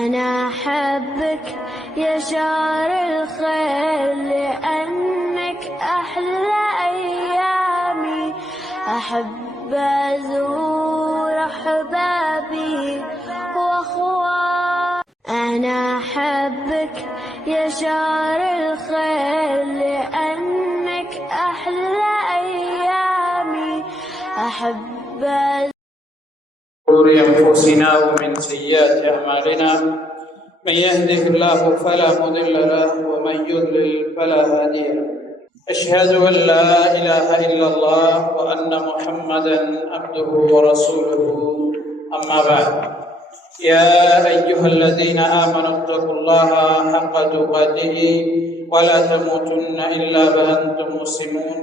أنا أحبك يا شهر الخير لأنك أحلى أيامي أحب أزور أحبابي وأخواني أنا أحبك يا شهر الخير لأنك أحلى أيامي أحب شرور أنفسنا ومن سيئات أعمالنا من يهده الله فلا مضل له ومن يضلل فلا هادي له أشهد أن لا إله إلا الله وأن محمدا عبده ورسوله أما بعد يا أيها الذين آمنوا اتقوا الله حق تقاته ولا تموتن إلا وأنتم مسلمون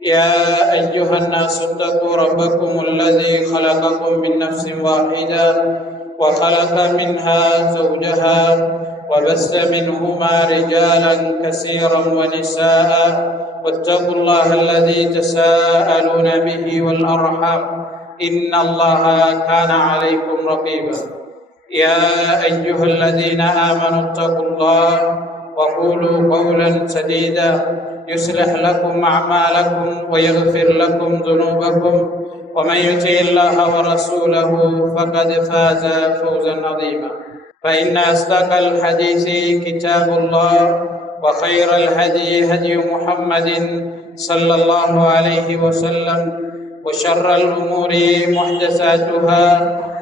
يا أيها الناس اتقوا ربكم الذي خلقكم من نفس واحدة وخلق منها زوجها وبث منهما رجالا كثيرا ونساء واتقوا الله الذي تساءلون به والأرحام إن الله كان عليكم رقيبا يا أيها الذين آمنوا اتقوا الله وقولوا قولا سديدا يصلح لكم أعمالكم ويغفر لكم ذنوبكم ومن يطع الله ورسوله فقد فاز فوزا عظيما فإن أصدق الحديث كتاب الله وخير الهدي هدي محمد صلى الله عليه وسلم وشر الأمور محدثاتها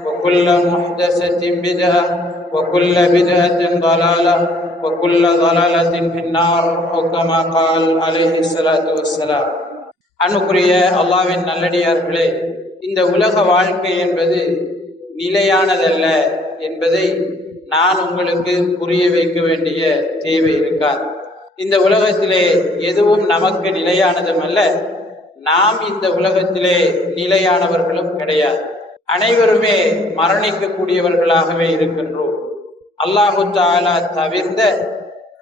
وكل محدثة بدعة وكل بدعة ضلالة وكل ضلالة في النار أو كما قال عليه الصلاة والسلام. அன்புக்குரிய அல்லாஹ்வின் நல்லடியார்களே, இந்த உலக வாழ்க்கை என்பது நிலையானதல்ல என்பதை நான் உங்களுக்கு புரிய வைக்க வேண்டிய தேவை இருக்காது. இந்த உலகத்திலே எதுவும் நமக்கு நிலையானதும் அல்ல, நாம் இந்த உலகத்திலே நிலையானவர்களும் கிடையாது. அனைவருமே மரணிக்கக்கூடியவர்களாகவே இருக்கின்றோம். அல்லாஹு தஆலா தவிர்ந்த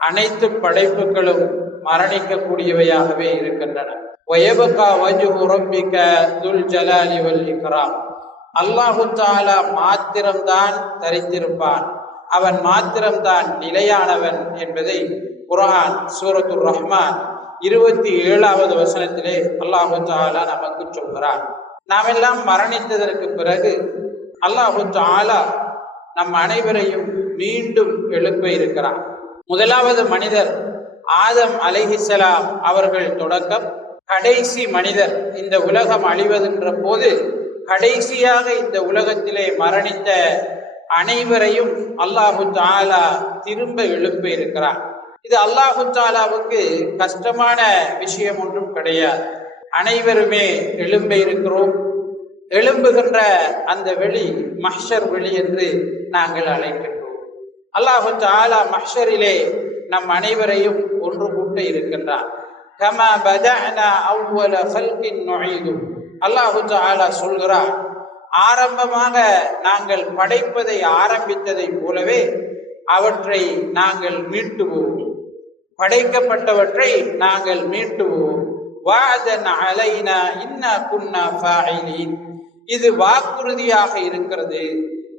அனைத்து படைப்புகளும் மரணிக்கக்கூடியவையாகவே இருக்கின்றன. வயபகா வஜ்ஹு ரப்பிக துல் ஜலாலி வல் இக்ராம். அல்லாஹு தஆலா மாத்திரம்தான் தரித்திருப்பான், அவன் மாத்திரம்தான் நிலையானவன் என்பதை குர்ஆன் சூரத்துர் ரஹ்மான் 27வது வசனத்திலே அல்லாஹு தஆலா நமக்கு சொல்கிறான். நாம் எல்லாம் மரணித்ததற்கு பிறகு அல்லாஹு தஆலா நம் அனைவரையும் மீண்டும் எழுப்ப இருக்கிறான். முதலாவது மனிதர் ஆதம் அலைஹிஸ்ஸலாம் அவர்கள் தொடக்கம் கடைசி மனிதர் இந்த உலகம் அழிவதென்ற போது கடைசியாக இந்த உலகத்திலே மரணித்த அனைவரையும் அல்லாஹு தஆலா திரும்ப எழுப்ப இருக்கிறார். இது அல்லாஹு தஆலாவுக்கு கஷ்டமான விஷயம் ஒன்றும் கிடையாது. அனைவருமே எழும்ப இருக்கிறோம். எழும்புகின்ற அந்த வெளி மஹ்ஷர் வெளி என்று நாங்கள் அழைக்கின்றோம். அல்லாஹு தஆலா மஹ்ஷரிலே நம் அனைவரையும் ஒன்று கூட்ட இருக்கின்றார். கமா பதஅனா அவ்வல ஹல்கின் நுஈது. அல்லாஹு தஆலா சொல்கிறார், ஆரம்பமாக நாங்கள் படைப்பதை ஆரம்பித்ததை போலவே அவற்றை நாங்கள் மீட்டுவோம், படைக்கப்பட்டவற்றை நாங்கள் மீட்டுவோம். வஅதன் அலைனா இன்னா குன்னா ஃபாயிலீன். இது வாக்குறுதியாக இருக்கிறது,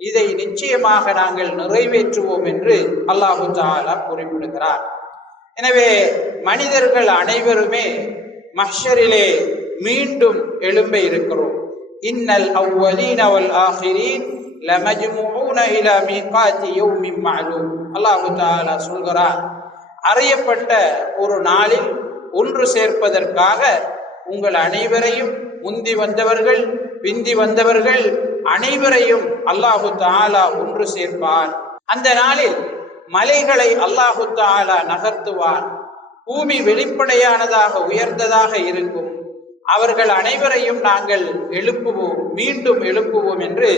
இதை நிச்சயமாக நாங்கள் நிறைவேற்றுவோம் என்று அல்லாஹு தஆலா குறிப்பிடுகிறார். எனவே மனிதர்கள் அனைவருமே மஹ்ஷரிலே மீண்டும் எழும்ப இருக்கிறோம். இன்னல் அவ்வலீன வல் ஆகிரீன் லமஜ்முஊன இலா மீகாத்தி யௌமின் மஅலூம். அல்லாஹு தஆலா சொல்கிறார், அறியப்பட்ட ஒரு நாளில் ஒன்று சேர்ப்பதற்காக உங்கள் அனைவரையும், முந்தி வந்தவர்கள் பிந்தி வந்தவர்கள் அனைவரையும் அல்லாஹு தஆலா ஒன்று சேர்ப்பான். அந்த நாளில் மலைகளை அல்லாஹு தஆலா நகர்த்துவான். பூமி வெளிப்படையானதாக உயர்ந்ததாக இருக்கும். அவர்கள் அனைவரையும் நாங்கள் எழுப்புவோம், மீண்டும் எழுப்புவோம் என்று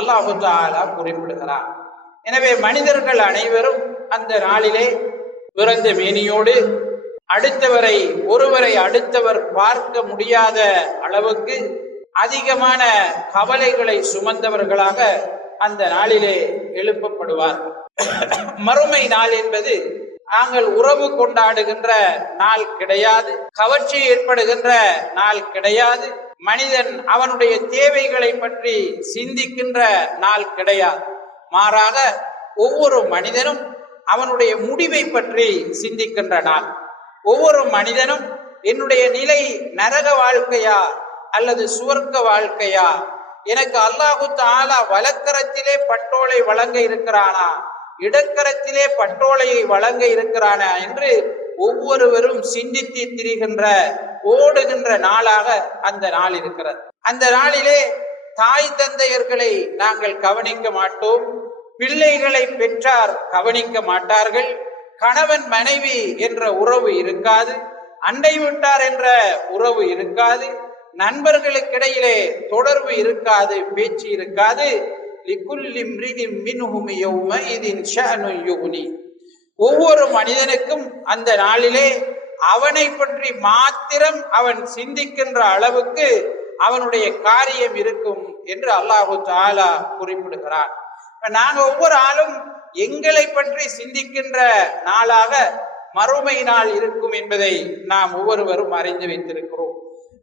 அல்லாஹு தஆலா குறிப்பிடுகிறார். எனவே மனிதர்கள் அனைவரும் அந்த நாளிலே பிறந்த மேனியோடு ஒருவரை அடுத்தவர் பார்க்க முடியாத அளவுக்கு அதிகமான கவலைகளை சுமந்தவர்களாக அந்த நாளிலே எழுப்பப்படுவார். மறுமை நாள் என்பது நாங்கள் உறவு கொண்டாடுகின்ற நாள் கிடையாது, கவர்ச்சி ஏற்படுகின்ற நாள் கிடையாது, மனிதன் அவனுடைய தேவைகளை பற்றி சிந்திக்கின்ற நாள் கிடையாது. மாறாக ஒவ்வொரு மனிதனும் அவனுடைய முடிவை பற்றி சிந்திக்கின்ற நாள். ஒவ்வொரு மனிதனும் என்னுடைய நிலை நரக வாழ்க்கையா அல்லது சுவர்க்க வாழ்க்கையா, எனக்கு அல்லாஹு தஆலா வலக்கரத்திலே பட்டோலை வழங்க இருக்கிறானா, இடக்கரத்திலே பட்டோலையை வழங்க இருக்கிறானா என்று ஒவ்வொருவரும் சிந்தித்து திரிகின்ற ஓடுகின்ற நாளாக அந்த நாள் இருக்கிறது. அந்த நாளிலே தாய் தந்தையர்களை நாங்கள் கவனிக்க மாட்டோம், பிள்ளைகளை பெற்றார் கவனிக்க மாட்டார்கள், கணவன் மனைவி என்ற உறவு இருக்காது, அண்டை விட்டார் என்ற உறவு இருக்காது, நண்பர்களுக்கிடையிலே தொடர்பு இருக்காது, பேச்சு இருக்காது. ஒவ்வொரு மனிதனுக்கும் அந்த நாளிலே அவனை பற்றி மாத்திரம் அவன் சிந்திக்கின்ற அளவுக்கு அவனுடைய காரியம் இருக்கும் என்று அல்லாஹு தஆலா குறிப்பிடுகிறார். நாங்க ஒவ்வொரு ஆளும் எங்களை பற்றி சிந்திக்கின்ற நாளாக மறுமை நாள் இருக்கும் என்பதை நாம் ஒவ்வொருவரும் அறிந்து வைத்திருக்கிறோம்.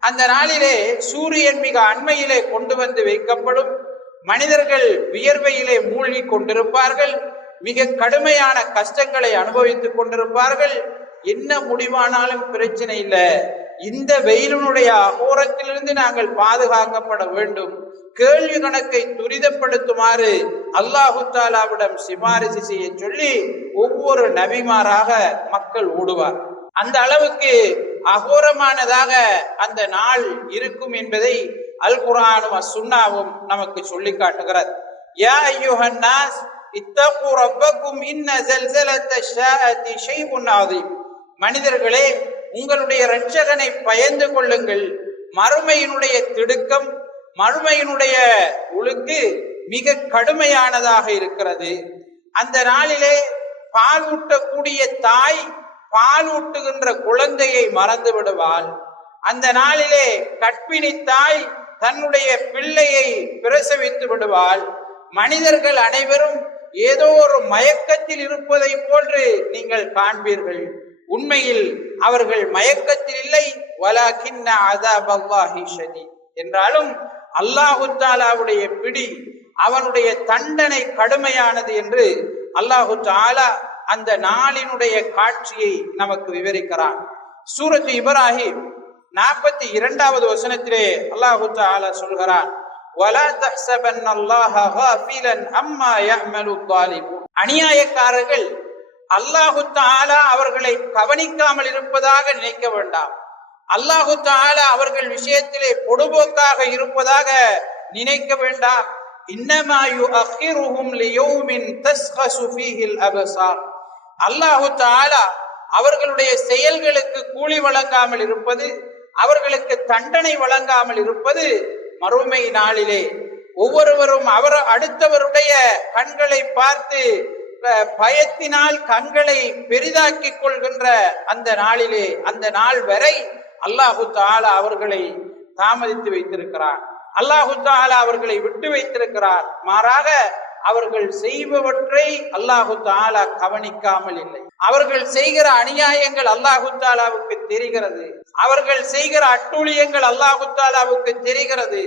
அந்த நாளிலே சூரியன் மிக அண்மையிலே கொண்டு வந்து வைக்கப்படும். மனிதர்கள் வியர்வையிலே மூழ்கி கொண்டிருப்பார்கள், மிக கடுமையான கஷ்டங்களை அனுபவித்துக் கொண்டிருப்பார்கள். என்ன முடிவானாலும் பிரச்சனை இல்லை, இந்த வெயிலினுடைய அகோரத்திலிருந்து நாங்கள் பாதுகாக்கப்பட வேண்டும், கேள்வி கணக்கை துரிதப்படுத்துமாறு அல்லாஹு தஆலாவிடம் சிபாரிசு செய்ய சொல்லி ஒவ்வொரு நபிமாராக மக்கள் ஓடுவார். அந்த அளவுக்கு அகோரமானதாக அந்த நாள் இருக்கும் என்பதை அல் குர்ஆனும் சுன்னாவும் நமக்கு சொல்லி காட்டுகிறது. யா அய்யுஹன் நாஸ் இத்தகு ரப்பக்கும் இன்ன ஸல்ஸலத்த ஷாஅத்தி ஷைஉன் அதீம். மனிதர்களே, உங்களுடைய இரட்சகனை பயந்து கொள்ளுங்கள், மறுமையினுடைய திடுக்கம், மறுமையினுடைய ஒழுங்கு மிக கடுமையானதாக இருக்கிறது. அந்த நாளிலே பால் ஊட்டக்கூடிய தாய் பால் ஊட்டுகின்ற குழந்தையை மறந்து விடுவாள். அந்த நாளிலே கற்பிணி தாய் தன்னுடைய பிள்ளையை பிரசவித்து விடுவாள். மனிதர்கள் அனைவரும் ஏதோ ஒரு மயக்கத்தில் இருப்பதை போன்று நீங்கள் காண்பீர்கள். உண்மையில் அவர்கள் மயக்கத்தில் இல்லை. வலாகின்ன அஸாபல்லாஹி ஷதீத் என்றாலும் அல்லாஹு தஆலாவுடைய பிடி, அவனுடைய தண்டனை கடுமையானது என்று அல்லாஹு தஆலா அந்த நாளினுடைய காட்சியை நமக்கு விவரிக்கிறான். சூரத்து இப்ராஹிம் 42வது வசனத்திலே அல்லாஹு தஆலா சொல்கிறான், வலா தஹ்ஸபன்னல்லாஹ காஃபிலன் அம்மா யஅமலு ஸாலிமூன். அநியாயக்காரர்கள் அல்லாஹு தஆலா அவர்களை கவனிக்காமல் இருப்பதாக நினைக்க வேண்டாம். அல்லாஹு தஆலா அவர்கள் விஷயத்திலே பொடுபோக்காக இருப்பதாக நினைக்க வேண்டாம். இன்னமா யுஅக்கிருஹும் லியௌமின் தஸ்கசு ஃபீஹில் அப்சார். அல்லாஹு தஆலா அவர்களுடைய செயல்களுக்கு கூலி வழங்காமல் இருப்பது, அவர்களுக்கு தண்டனை வழங்காமல் இருப்பது மறுமை நாளிலே ஒவ்வொருவரும் அவர் அடுத்தவருடைய கண்களை பார்த்து பயத்தினால் கண்களை பெரிதாக்கி கொள்கின்ற அந்த நாளிலே, அந்த நாள் வரை அல்லாஹு தஆலா அவர்களை தாமதித்து வைத்திருக்கிறார். அல்லாஹு தஆலா அவர்களை விட்டு வைத்திருக்கிறார். மாறாக அவர்கள் செய்பவற்றை அல்லாஹு தஆலா கவனிக்காமல் இல்லை. அவர்கள் செய்கிற அநியாயங்கள் அல்லாஹு தஆலாவுக்கு தெரிகிறது. அவர்கள் செய்கிற அட்டூழியங்கள் அல்லாஹு தஆலாவுக்கு தெரிகிறது.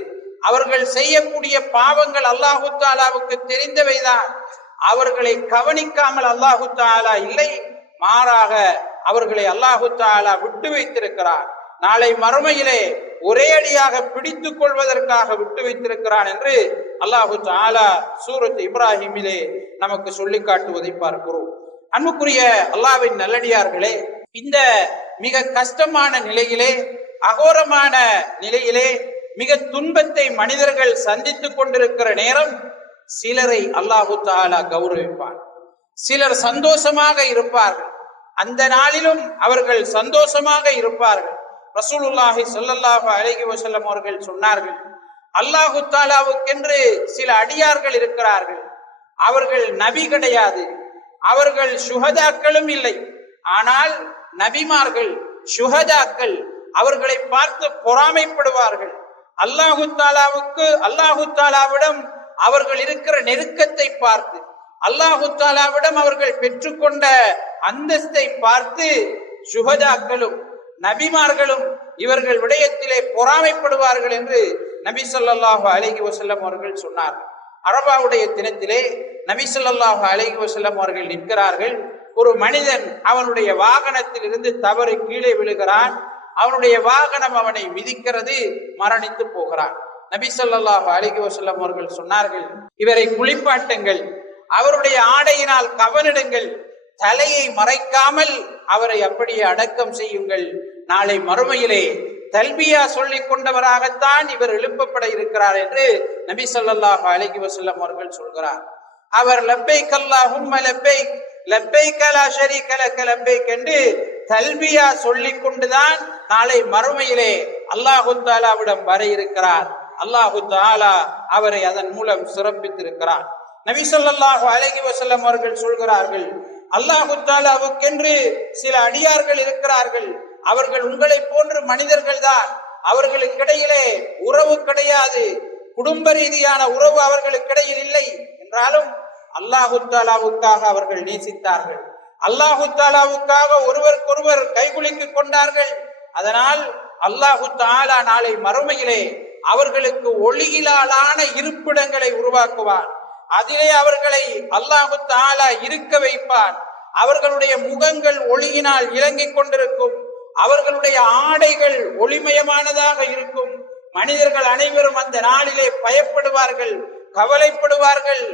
அவர்கள் செய்யக்கூடிய பாவங்கள் அல்லாஹு தஆலாவுக்கு தெரிந்தவைதான். அவர்களை கவனிக்காமல் அல்லாஹு தஆலா இல்லை, மாறாக அவர்களை அல்லாஹு தஆலா விட்டு வைத்திருக்கிறார். நாளை மறுமையிலே ஒரே அடியாக பிடித்துக் கொள்வதற்காக விட்டு வைத்திருக்கிறான் என்று அல்லாஹு தஆலா சூரத் இப்ராஹிமிலே நமக்கு சொல்லி காட்டுவதை பார்க்கிறோம். அன்புக்குரிய அல்லாஹ்வின் நல்லடியார்களே, இந்த மிக கஷ்டமான நிலையிலே, அகோரமான நிலையிலே, மிக துன்பத்தை மனிதர்கள் சந்தித்துக் கொண்டிருக்கிற நேரம் சிலரை அல்லாஹு தஆலா கௌரவிப்பார். சிலர் சந்தோஷமாக இருப்பார்கள். அந்த நாளிலும் அவர்கள் சந்தோஷமாக இருப்பார்கள். ரசூலுல்லாஹி ஸல்லல்லாஹு அலைஹி வஸல்லம் அவர்கள் சொன்னார்கள், அல்லாஹு தஆலாவுக்கென்று சில அடியார்கள் இருக்கிறார்கள். அவர்கள் நபி கிடையாது, அவர்கள் ஷுஹதாக்களும் இல்லை. ஆனால் நபிமார்கள், ஷுஹதாக்கள் அவர்களை பார்த்து பொறாமைப்படுவார்கள். அல்லாஹு தஆலாவிடம் அவர்கள் இருக்கிற நெருக்கத்தை பார்த்து, அல்லாஹு தஆலாவிடம் அவர்கள் பெற்றுக்கொண்ட அந்தஸ்தை பார்த்து ஷுஹதாக்களும் நபிமார்களும் இவர்கள் விடயத்திலே பொறாமைப்படுவார்கள் என்று நபி ஸல்லல்லாஹு அலைஹி வஸல்லம் அவர்கள் சொன்னார். அரபாவுடைய தினத்திலே நபி ஸல்லல்லாஹு அலைஹி வஸல்லம் அவர்கள் நிற்கிறார்கள். ஒரு மனிதன் அவனுடைய வாகனத்தில் இருந்து தவறி கீழே விழுகிறான். அவனுடைய வாகனம் அவனை மிதிக்கிறது, மரணித்து போகிறான். நபி ஸல்லல்லாஹு அலைஹி வஸல்லம் அவர்கள் சொன்னார்கள், இவரை குளிப்பாட்டுங்கள், அவருடைய ஆடையினால் கவனிடுங்கள், தலையை மறைக்காமல் அவரை அப்படியே அடக்கம் செய்யுங்கள். நாளை மறுமையிலே தல்பியா சொல்லிக் கொண்டவராகத்தான் இவர் எழுப்பப்பட இருக்கிறார் என்று நபி ஸல்லல்லாஹு அலைஹி வஸல்லம் அவர்கள் சொல்கிறார். அவர் லப்பைக் அல்லாஹும்ம லப்பைக் லப்பைக் லா ஷரீக லக லப்பைக் என்று தல்பியா சொல்லிக் கொண்டுதான் நாளை மறுமையிலே அல்லாஹு தஆலாவிடம் வர இருக்கிறார். அல்லாஹு தஆலா அவரை அதன் மூலம் சிறப்பித்திருக்கிறார். நபி ஸல்லல்லாஹு அலைஹி வஸல்லம் அவர்கள் சொல்கிறார்கள், அல்லாஹு தஆலாவுக்கென்று சில அடியார்கள் இருக்கிறார்கள். அவர்கள் உங்களை போன்று மனிதர்கள் தான். அவர்களுக்கிடையிலே உறவு கிடையாது, குடும்ப ரீதியான உறவு அவர்களுக்கிடையில் இல்லை. என்றாலும் அல்லாஹு தஆலாவுக்காக அவர்கள் நேசித்தார்கள். அல்லாஹு தஆலாவுக்காக ஒருவருக்கொருவர் கைகுலுக்கிக் கொண்டார்கள். அதனால் அல்லாஹு தஆலா நாளை மறுமையிலே அவர்களுக்கு ஒளியிலான இருப்பிடங்களை உருவாக்குவார். அதிலே அவர்களை அல்லாஹு தஆலா இருக்க வைப்பார். அவர்களுடைய முகங்கள் ஒளியினால் இலங்கிக் கொண்டிருக்கும். அவர்களுடைய ஆடைகள் ஒளிமயமானதாக இருக்கும். மனிதர்கள் அனைவரும் அந்த நாளிலே பயப்படுவார்கள், கவலைப்படுவார்கள்.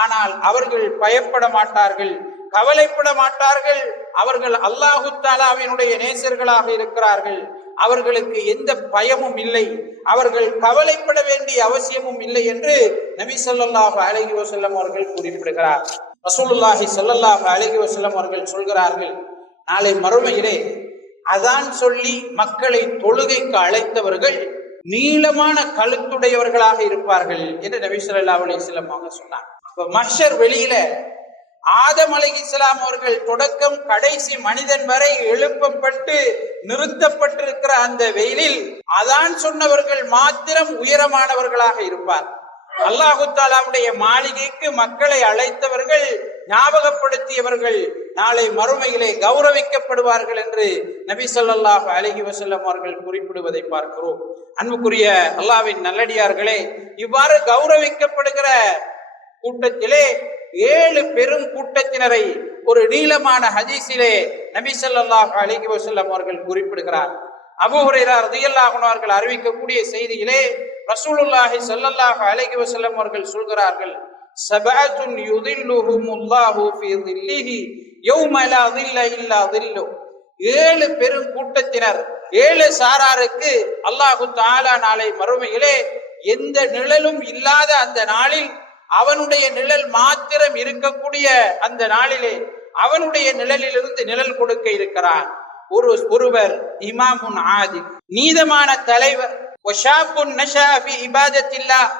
ஆனால் அவர்கள் பயப்பட மாட்டார்கள், கவலைப்பட மாட்டார்கள். அவர்கள் அல்லாஹு தஆலாவினுடைய நேசர்களாக இருக்கிறார்கள். அவர்களுக்கு எந்த பயமும் இல்லை, அவர்கள் கவலைப்பட வேண்டிய அவசியமும் இல்லை என்று நபி ஸல்லல்லாஹு அலைஹி வஸல்லம் அவர்கள் குறிப்பிடுகிறார். ரசூலுல்லாஹி ஸல்லல்லாஹு அலைஹி வஸல்லம் அவர்கள் சொல்கிறார்கள், நாளை மறுமையிலே அதான் சொல்லி மக்களை தொழுகைக்கு அழைத்தவர்கள் நீளமான கழுத்துடையவர்களாக இருப்பார்கள் என்று நபி ஸல்லல்லாஹு அலைஹி வஸல்லம் அவங்க சொன்னார். இப்ப மஹ்ஷர் வெளியில ஆதம் அலைஹிஸ்ஸலாம் அவர்கள் தொடக்கம் கடைசி மனிதன் வரை எழுப்பப்பட்டு நிறுத்தப்பட்டிருக்கிற அந்த வெயிலில் அதான் சொன்னவர்கள் மாத்திரம் உயரமானவர்களாக இருப்பார். அல்லாஹு தஆலாவுடைய மாளிகைக்கு மக்களை அழைத்தவர்கள், ஞாபகப்படுத்தியவர்கள் நாளை மறுமையிலே கௌரவிக்கப்படுவார்கள் என்று நபி ஸல்லல்லாஹு அலைஹி வஸல்லம் அவர்கள் குறிப்பிடுவதை பார்க்கிறோம். அன்புக்குரிய அல்லாஹ்வின் நல்லடியார்களே, இவ்வாறு கௌரவிக்கப்படுகிற கூட்டத்திலே 7 பெரும் கூட்டத்தினரை ஒரு நீளமான ஹதீஸிலே நபி ஸல்லல்லாஹு அலைஹி வஸல்லம் அவர்கள் குறிப்பிடுகிறார். அபூ ஹுரைரா ரலியல்லாஹு அன்ஹு அவர்கள் அறிவிக்கக்கூடிய செய்தியிலே ரசூலுல்லாஹி ஸல்லல்லாஹு அலைஹி வஸல்லம் அவர்கள் சொல்கிறார்கள், சபஅத்துன் யுதில்லுஹுமுல்லாஹு ஃபீ தில்லிஹி யௌம லா தில்ல இல்லா தில்லு. 7 பெரும் கூட்டத்தினர், 7 சாராருக்கு அல்லாஹு தஆலா நாளை மறுமையிலே எந்த நிழலும் இல்லாத அந்த நாளில் அவனுடைய நிழல் மாத்திரம் இருக்கக்கூடிய அந்த நாளிலே அவனுடைய நிழலிலிருந்து நிழல் கொடுக்க இருக்கிறான். ஒருவர் இமாமுன் ஆதில், நீதமான தலைவர், வஷாபுன் நஷா ஃபி இபாதத்தில்லாஹ்,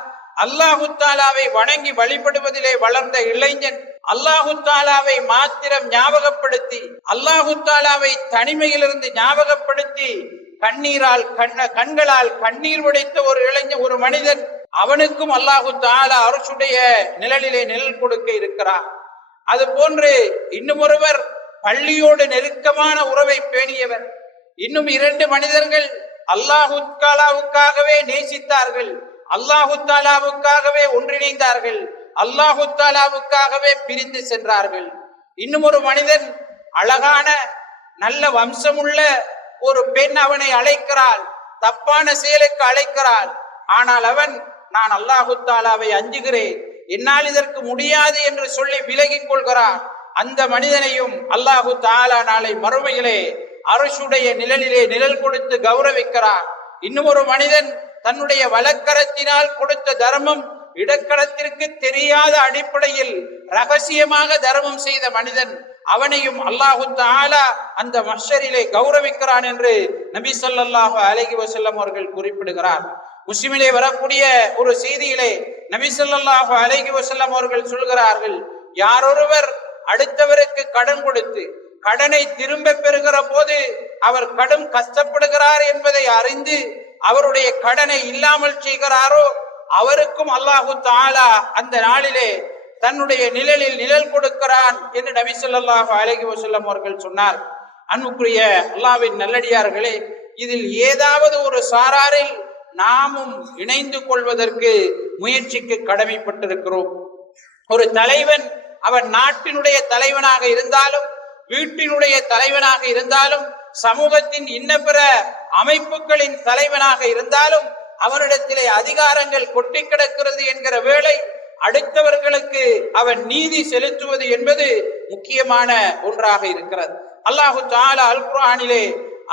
அல்லாஹு தஆலாவை வணங்கி வழிபடுவதிலே வளர்ந்த இளைஞன், அல்லாஹு தஆலாவை மாத்திரம் ஞாபகப்படுத்தி, அல்லாஹு தஆலாவை தனிமையிலிருந்து ஞாபகப்படுத்தி கண்களால் கண்ணீர் உடைத்த ஒரு இளைஞன், ஒரு மனிதன், அவனுக்கும் அல்லாஹு தஆலா அர்ஷுடைய நிழலிலே நிழல் கொடுக்க இருக்கிறார். அது போன்று இன்னும் ஒருவர் பள்ளியோடு நெருக்கமான உறவை பேணியவர். இன்னும் 2 மனிதர்கள் அல்லாஹு தஆலாவுக்காகவே நேசித்தார்கள், அல்லாஹு தஆலாவுக்காகவே ஒன்றிணைந்தார்கள், அல்லாஹு தஆலாவுக்காகவே பிரிந்து சென்றார்கள். இன்னும் ஒரு மனிதன், அழகான நல்ல வம்சமுள்ள ஒரு பெண் அவனை அழைக்கிறாள், தப்பான செயலுக்கு அழைக்கிறாள். ஆனால் அவன், நான் அல்லாஹு தஆலாவை அஞ்சுகிறேன், என்னால் இதற்கு முடியாது என்று சொல்லி விலகிக் கொள்கிறான். அந்த மனிதனையும் அல்லாஹு தஆலா நாளை மறுமையிலே அர்ஷுடைய நிழலிலே நிழல் கொடுத்து கௌரவிக்கிறான். இன்னும் ஒரு மனிதன் தன்னுடைய வலக்கரத்தினால் கொடுத்த தர்மம் இடக்கரத்திற்கு தெரியாத அடிப்படையில் ரகசியமாக தர்மம் செய்த மனிதன், அவனையும் அல்லாஹு தஆலா அந்த மஹ்ஷரிலே கௌரவிக்கிறான் என்று நபி ஸல்லல்லாஹு அலைஹி வஸல்லம் அவர்கள் குறிப்பிடுகிறார். முஸ்லிமிலே வரக்கூடிய ஒரு செய்தியிலே நபி ஸல்லல்லாஹு அலைஹி வஸல்லம் அவர்கள் சொல்கிறார்கள், யாரொருவர் அடுத்தவருக்கு கடன் கொடுத்து கடனை திரும்ப பெறுகிற போது அவர் கடும் கஷ்டப்படுகிறார் என்பதை அறிந்து அவருடைய கடனை இல்லாமல் செய்கிறாரோ அவருக்கும் அல்லாஹு தஆலா அந்த நாளிலே தன்னுடைய நிழலில் நிழல் கொடுக்கிறான் என்று நபி ஸல்லல்லாஹு அலைஹி வஸல்லம் அவர்கள் சொன்னார். அன்புக்குரிய அல்லாஹ்வின் நல்லடியார்களே, இதில் ஏதாவது ஒரு சாராரில் நாமும் இணைந்து கொள்வதற்கு முயற்சிக்கு கடமைப்பட்டிருக்கிறோம். ஒரு தலைவன் அவன் நாட்டினுடைய தலைவனாக இருந்தாலும், வீட்டினுடைய தலைவனாக இருந்தாலும், சமூகத்தின் இன்ன பிற அமைப்புகளின் தலைவனாக இருந்தாலும் அவனிடத்திலே அதிகாரங்கள் கொட்டி கிடக்கிறது என்கிற வேளை அடுத்தவர்களுக்கு அவன் நீதி செலுத்துவது என்பது முக்கியமான ஒன்றாக இருக்கிறது. அல்லாஹு தஆலா அல் குர்ஆனிலே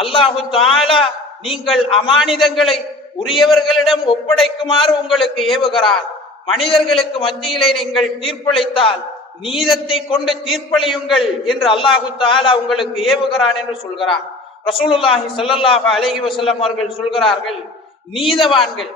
அல்லாஹு தஆலா நீங்கள் அமானிதங்களை உரியவர்களிடம் ஒப்படைக்குமாறு உங்களுக்கு ஏவுகிறார். மனிதர்களுக்கு மத்தியிலே நீங்கள் தீர்ப்பளித்தால் நீதத்தை கொண்டு தீர்ப்பளியுங்கள் என்று அல்லாஹு தஆலா உங்களுக்கு ஏவுகிறான் என்று சொல்கிறார். ரசூலுல்லாஹி ஸல்லல்லாஹு அலைஹி வஸல்லம் அவர்கள் சொல்கிறார்கள், நீதவான்கள்,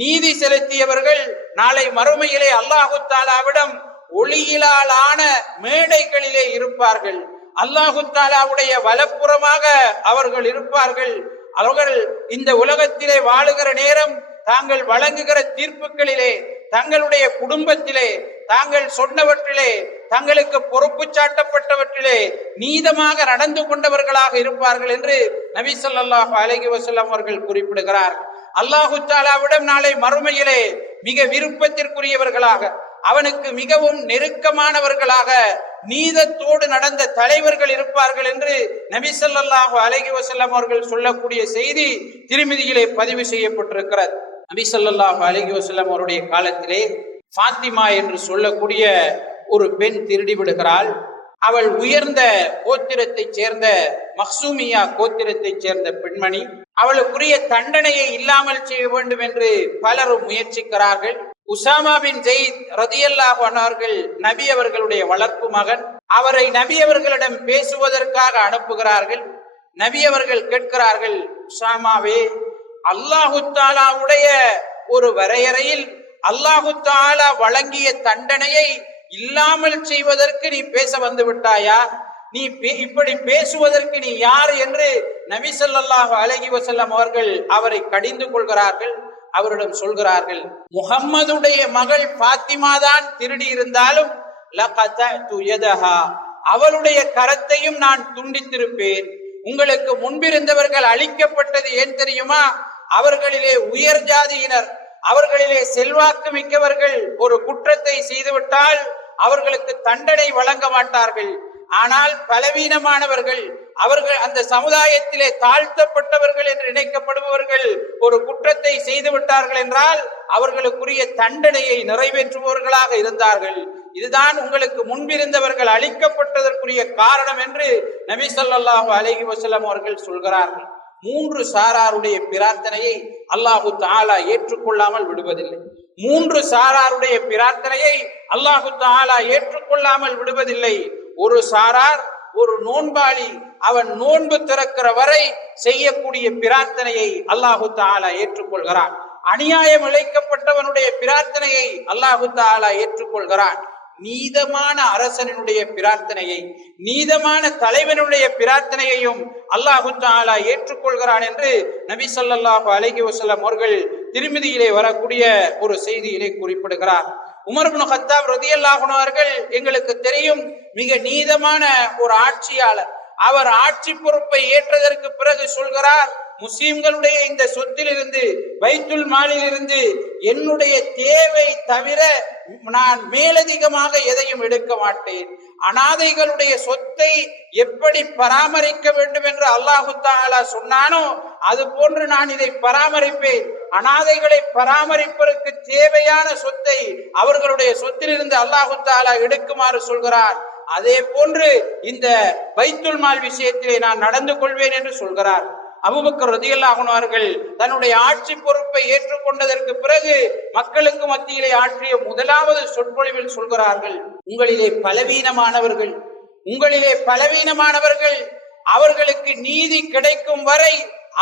நீதி செலுத்தியவர்கள் நாளை மறுமையிலே அல்லாஹு தஆலாவிடம் ஒளியிலான மேடைகளிலே இருப்பார்கள். அல்லாஹு தஆலாவுடைய வலப்புறமாக அவர்கள் இருப்பார்கள். அவர்கள் இந்த உலகத்திலே வாழுகிற நேரம் தாங்கள் வழங்குகிற தீர்ப்புகளிலே, தங்களுடைய குடும்பத்திலே, தாங்கள் சொன்னவற்றிலே, தங்களுக்கு பொறுப்பு சாட்டப்பட்டவற்றிலே நீதமாக நடந்து கொண்டவர்களாக இருப்பார்கள் என்று நபி ஸல்லல்லாஹு அலைஹி வஸல்லம் அவர்கள் குறிப்பிடுகிறார். அல்லாஹு தஆலாவிடம் நாளை மறுமையிலே மிக விருப்பத்திற்குரியவர்களாக, அவனுக்கு மிகவும் நெருக்கமானவர்களாக நீதத்தோடு நடந்த தலைவர்கள் இருப்பார்கள் என்று நபி ஸல்லல்லாஹு அலைஹி வஸல்லம் அவர்கள் சொல்லக்கூடிய செய்தி திருமிதியிலே பதிவு செய்யப்பட்டிருக்கிறது. நபி ஸல்லல்லாஹு அலைஹி வஸல்லம் அவருடைய காலத்திலே ஃபாத்திமா என்று சொல்லக்கூடிய ஒரு பெண் திருடி விடுகிறாள். அவள் உயர்ந்த கோத்திரத்தைச் சேர்ந்த மக்சூமியா கோத்திரத்தைச் சேர்ந்த பெண்மணி. அவளுக்குரிய தண்டனையை இல்லாமல் செய்ய வேண்டும் என்று பலரும் முயற்சிக்கிறார்கள். உசாமா பின் ஜெயித் ரதியல்லாஹு அன்ஹு அவர்கள் நபி அவர்களுடைய வளர்ப்பு மகன். அவரை நபி அவர்களிடம் பேசுவதற்காக அனுப்புகிறார்கள். நபி அவர்கள் கேட்கிறார்கள், உசாமாவே, அல்லாஹு தஆலாவுடைய ஒரு வரையறையில் அல்லாஹு தஆலா வழங்கிய தண்டனையை இல்லாமல் செய்வதற்கு நீ பேச வந்து விட்டாயா? நீ இப்படி பேசுவதற்கு நீ யார் என்று நபி ஸல்லல்லாஹு அலைஹி வஸல்லம் அவர்கள் அவரை கடிந்து கொள்கிறார்கள். அவரிடம் சொல்கிறார்கள், முஹம்மதுடைய மகள் ஃபாத்திமா தான் திருடி இருந்தாலும் லகதஅது யதஹா, அவளுடைய கரத்தையும் நான் துண்டித்திருப்பேன். உங்களுக்கு முன்பிருந்தவர்கள் அழிக்கப்பட்டது ஏன் தெரியுமா? அவர்களிலே உயர் ஜாதியினர், அவர்களிலே செல்வாக்கு மிக்கவர்கள் ஒரு குற்றத்தை செய்துவிட்டால் அவர்களுக்கு தண்டனை வழங்க மாட்டார்கள். ஆனால் பலவீனமானவர்கள், அவர்கள் அந்த சமுதாயத்திலே தாழ்த்தப்பட்டவர்கள் என்று நினைக்கப்படுபவர்கள் ஒரு குற்றத்தை செய்து விட்டார்கள் என்றால் அவர்களுக்குரிய தண்டனையை நிறைவேற்றுபவர்களாக இருந்தார்கள். இதுதான் உங்களுக்கு முன்பிருந்தவர்கள் அழிக்கப்பட்டதற்குரிய காரணம் என்று நபி ஸல்லல்லாஹு அலைஹி வஸல்லம் அவர்கள் சொல்கிறார்கள். 3 சாராருடைய பிரார்த்தனையை அல்லாஹு தஆலா ஏற்றுக்கொள்ளாமல் விடுவதில்லை. 3 சாராருடைய பிரார்த்தனையை அல்லாஹு தஆலா ஏற்றுக்கொள்ளாமல் விடுவதில்லை. ஒரு சாரார், ஒரு நோன்பாளி, அவன் நோன்பு திறக்கிற வரை செய்யக்கூடிய பிரார்த்தனையை அல்லாஹு தஆலா ஏற்றுக்கொள்கிறான். அநியாயம் இழைக்கப்பட்டவனுடைய பிரார்த்தனையை அல்லாஹு தஆலா ஏற்றுக்கொள்கிறான். நீதமான அரசனுடைய பிரார்த்தனையை, நீதமான தலைவனுடைய பிரார்த்தனையையும் அல்லாஹு தஆலா ஏற்றுக்கொள்கிறான் என்று நபி ஸல்லல்லாஹு அலைஹி வஸல்லம் அவர்கள் திருமிதியிலே வரக்கூடிய ஒரு செய்தியிலே குறிப்பிடுகிறார். உமர் இப்னு கத்தாப் ரலியல்லாஹு அன்ஹு அவர்கள் எங்களுக்கு தெரியும், மிக நீதமான ஒரு ஆட்சியாளர். அவர் ஆட்சி பொறுப்பை ஏற்றதற்கு பிறகு சொல்கிறார், முஸ்லிம்களுடைய இந்த சொத்திலிருந்து, பைத்துல் மாலில் இருந்து என்னுடைய தேவை தவிர நான் மேலதிகமாக எதையும் எடுக்க மாட்டேன். அனாதைகளுடைய சொத்தை எப்படி பராமரிக்க வேண்டும் என்று அல்லாஹு தஆலா சொன்னானோ அது போன்று நான் இதை பராமரிப்பேன். அனாதைகளை பராமரிப்பதற்கு தேவையான சொத்தை அவர்களுடைய சொத்திலிருந்து அல்லாஹு தஆலா எடுக்குமாறு சொல்கிறார். அதே போன்று இந்த பைத்துல் மால் விஷயத்திலே நான் நடந்து கொள்வேன் என்று சொல்கிறார். அபூபக்கர் ரலியல்லாஹு அன்ஹு அவர்கள் தன்னுடைய ஆட்சி பொறுப்பை ஏற்றுக்கொண்டதற்கு பிறகு மக்களுக்கு மத்தியிலே ஆற்றிய முதலாவது சொற்பொழிவில் சொல்கிறார்கள், உங்களிலே பலவீனமானவர்கள் அவர்களுக்கு நீதி கிடைக்கும் வரை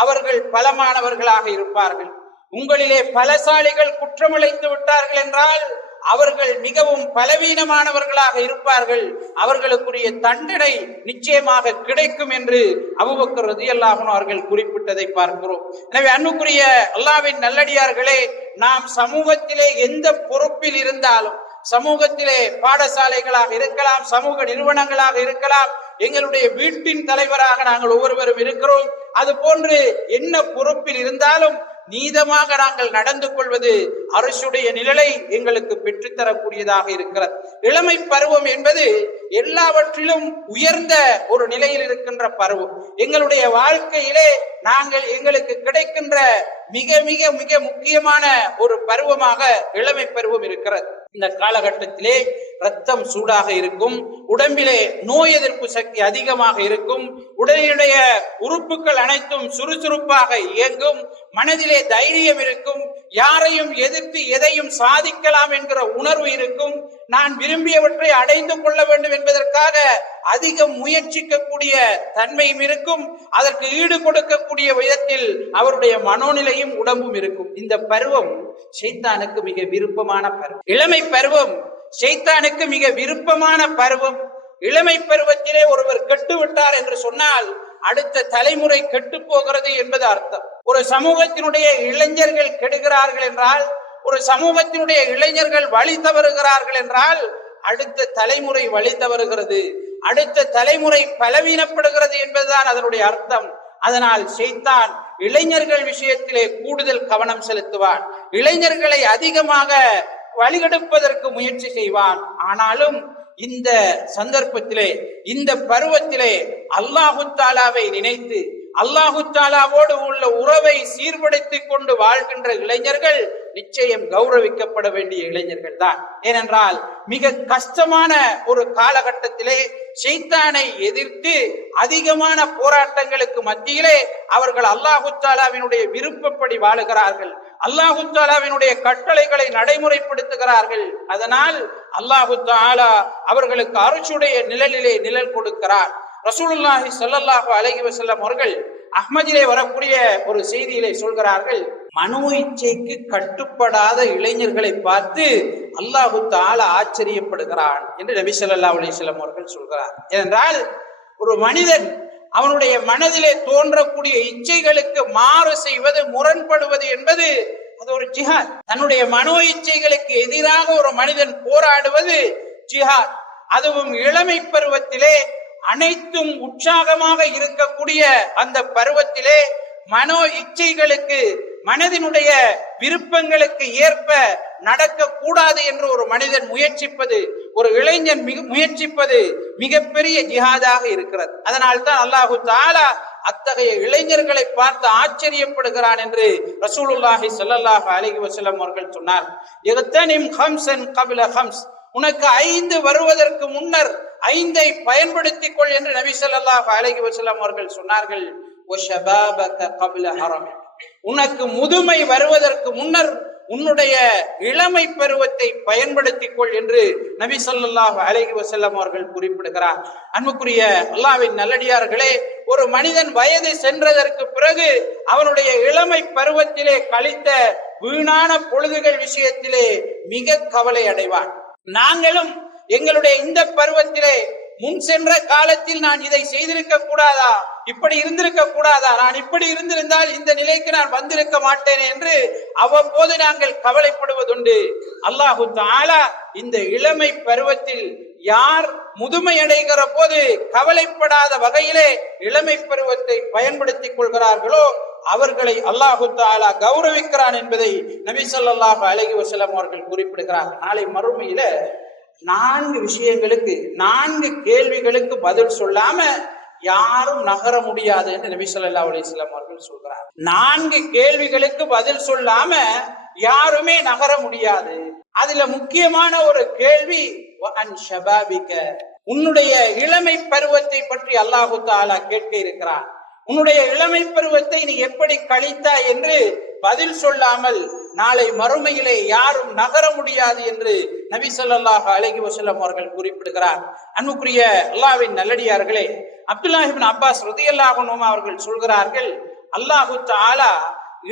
அவர்கள் பலமானவர்களாக இருப்பார்கள். உங்களிலே பலசாலிகள் குற்றமிழைத்து விட்டார்கள் என்றால் அவர்கள் மிகவும் பலவீனமானவர்களாக இருப்பார்கள். அவர்களுக்குரிய தண்டனை நிச்சயமாக கிடைக்கும் என்று அபூபக்கர் ரலியல்லாஹு அன்ஹு அவர்கள் குறிப்பிட்டதை பார்க்கிறோம். எனவே அன்புக்குரிய அல்லாஹ்வின் நல்லடியார்களே, நாம் சமூகத்திலே எந்த பொறுப்பில் இருந்தாலும், சமூகத்திலே பாடசாலைகளாக இருக்கலாம், சமூக நிறுவனங்களாக இருக்கலாம், எங்களுடைய வீட்டின் தலைவராக நாங்கள் ஒவ்வொருவரும் இருக்கிறோம். அது போன்று என்ன பொறுப்பில் இருந்தாலும் நீதமாக நாங்கள் நடந்து கொள்வது அரசுடைய நிழலை எங்களுக்கு பெற்றுத்தரக்கூடியதாக இருக்கிறது. இளமை பருவம் என்பது எல்லாவற்றிலும் உயர்ந்த ஒரு நிலையில் இருக்கின்ற பருவம். எங்களுடைய வாழ்க்கையிலே எங்களுக்கு கிடைக்கின்ற மிக மிக மிக முக்கியமான ஒரு பருவமாக இளமை பருவம் இருக்கிறது. இந்த காலகட்டத்திலே ரத்தம் சூடாக இருக்கும், உடம்பிலே நோய் எதிர்ப்பு சக்தி அதிகமாக இருக்கும், உடலினுடைய உறுப்புகள் அனைத்தும் சுறுசுறுப்பாக இயங்கும், மனதிலே தைரியம் இருக்கும், யாரையும் எதிர்த்து எதையும் சாதிக்கலாம் என்கிற உணர்வு இருக்கும், நான் விரும்பியவற்றை அடைந்து கொள்ள வேண்டும் என்பதற்காக அதிகம் முயற்சிக்கக்கூடிய தன்மையும் இருக்கும், அதற்கு ஈடு கொடுக்கக்கூடிய விதத்தில் அவருடைய மனோநிலையும் உடம்பும் இருக்கும். இந்த பருவம் ஷைத்தானுக்கு மிக விருப்பமான பருவம். இளமை பருவம் ஷைத்தானுக்கு மிக விருப்பமான பருவம். இளமை பருவத்திலே ஒருவர் கெட்டுவிட்டார் என்று சொன்னால் அடுத்த தலைமுறை கெட்டு போகிறது என்பது அர்த்தம். ஒரு சமூகத்தினுடைய இளைஞர்கள் கெடுகிறார்கள் என்றால், ஒரு சமூகத்தினுடைய இளைஞர்கள் வழி தவறுகிறார்கள் என்றால் அடுத்த தலைமுறை வழி தவறுகிறது, அடுத்த தலைமுறை பலவீனப்படுகிறது என்பதுதான் அதனுடைய அர்த்தம். அதனால் ஷைத்தான் இளைஞர்கள் விஷயத்திலே கூடுதல் கவனம் செலுத்துவான், இளைஞர்களை அதிகமாக வழிகெடுப்பதற்கு முயற்சி செய்வான். ஆனாலும் இந்த சந்தர்ப்பத்திலே, இந்த பருவத்திலே அல்லாஹு தாலாவை நினைத்து அல்லாஹு தாலாவோடு உள்ள உறவை சீர்படுத்திக் கொண்டு வாழ்கின்ற இளைஞர்கள் நிச்சயம் கௌரவிக்கப்பட வேண்டிய இளைஞர்கள் தான். ஏனென்றால் மிக கஷ்டமான ஒரு காலகட்டத்திலே ஷைத்தானை எதிர்த்து அதிகமான போராட்டங்களுக்கு மத்தியிலே அவர்கள் அல்லாஹு தாலாவினுடைய விருப்பப்படி வாழுகிறார்கள், அல்லாஹு தாலாவினுடைய கட்டளைகளை நடைமுறைப்படுத்துகிறார்கள். அதனால் அல்லாஹு தாலா அவர்களுக்கு அரசுடைய நிழலிலே நிழல் கொடுக்கிறார். ரசூலுல்லாஹி ஸல்லல்லாஹு அலைஹி வஸல்லம் அவர்கள் அஹ்மதிலே வரக்கூடிய ஒரு செய்தியிலே சொல்கிறார்கள், மனோ இச்சைக்கு கட்டுப்படாத இளைஞர்களை பார்த்து அல்லாஹு தஆலா ஆச்சரியப்படுகிறான் என்று நபி ஸல்லல்லாஹு அலைஹி வஸல்லம் அவர்கள் சொல்கிறார். ஏனென்றால் ஒரு மனிதன் அவனுடைய மனதிலே தோன்றக்கூடிய இச்சைகளுக்கு மாறு செய்வது, முரண்படுவது என்பது அது ஒரு ஜிஹாத். தன்னுடைய மனோ இச்சைகளுக்கு எதிராக ஒரு மனிதன் போராடுவது ஜிஹாத். அதுவும் இளமை பருவத்திலே அனைத்தும் உற்சாகமாக இருக்கக்கூடிய அந்த பருவத்திலே மனோ இச்சைகளுக்கு, மனதினுடைய விருப்பங்களுக்கு ஏற்ப நடக்க கூடாது என்று ஒரு மனிதன் முயற்சிப்பது, ஒரு இளைஞன் முயற்சிப்பது மிகப்பெரிய ஜிஹாதாக இருக்கிறது. அதனால் தான் அல்லாஹு தஆலா அத்தகைய இளைஞர்களை பார்த்து ஆச்சரியப்படுகிறான் என்று ரசூலுல்லாஹி ஸல்லல்லாஹு அலைஹி வஸல்லம் அவர்கள் சொன்னார். இக்தனிம் ஹம்ஸன் கப்ல ஹம்ஸ், உனக்கு 5 வருவதற்கு முன்னர் 5ஐ பயன்படுத்திக் கொள் என்று நபி ஸல்லல்லாஹு அலைஹி வஸல்லம் அவர்கள் சொன்னார்கள். வஷபாபக கப்ல ஹரமி, உனக்கு முதுமை வருவதற்கு முன்னர் உன்னுடைய இளமை பருவத்தை பயன்படுத்திக் கொள் என்று நபி ஸல்லல்லாஹு அலைஹி வஸல்லம் அவர்கள் குறிப்பிடுகிறார். அன்புக்குரிய அல்லாஹ்வின் நல்லடியார்களே, ஒரு மனிதன் வயது சென்றதற்கு பிறகு அவனுடைய இளமை பருவத்திலே கழித்த வீணான பொழுதுகள் விஷயத்திலே மிக கவலை அடைவான். நாங்களும் எங்களுடைய இந்த பருவத்திலே முன் சென்ற காலத்தில் நான் இதை செய்திருக்க கூடாதா, இப்படி இருந்திருக்க கூடாதா, நான் இப்படி இருந்திருந்தால் இந்த நிலைக்கு நான் வந்திருக்க மாட்டேன் என்று அவ்வப்போது நாங்கள் கவலைப்படுவதுண்டு. அல்லாஹு தஆலா இந்த இளமை பருவத்தில் யார் முதுமை அடைகிற போது கவலைப்படாத வகையிலே இளமை பருவத்தை பயன்படுத்திக் கொள்கிறார்களோ அவர்களை அல்லாஹு தஆலா கௌரவிக்கிறான் என்பதை நபி ஸல்லல்லாஹு அலைஹி வஸல்லம் அவர்கள் குறிப்பிடுகிறார். நாளை மறுமையில 4 விஷயங்களுக்கு, 4 கேள்விகளுக்கு பதில் சொல்லாம யாரும் நகர முடியாது என்று நபி ஸல்லல்லாஹு அலைஹி வஸல்லம் அவர்கள் சொல்கிறார். 4 கேள்விகளுக்கு பதில் சொல்லாம யாருமே நகர முடியாது. அதுல முக்கியமான ஒரு கேள்வி வஅன் ஷபாபிக, உன்னுடைய இளமை பருவத்தை பற்றி அல்லாஹு தஆலா கேட்க இருக்கிறார். உன்னுடைய இளமை பருவத்தை நீ எப்படி கழித்தாய் என்று பதில் சொல்லாமல் நாளை மறுமையிலே யாரும் நகர முடியாது என்று நபி ஸல்லல்லாஹு அலைஹி வஸல்லம் அவர்கள் குறிப்பிடுகிறார். அன்புக்குரிய அல்லாஹ்வின் நல்லடியார்களே, அப்துல்லாஹ் இப்னு அப்பாஸ் ரலியல்லாஹு அன்ஹு அவர்கள் சொல்கிறார்கள், அல்லாஹு தஆலா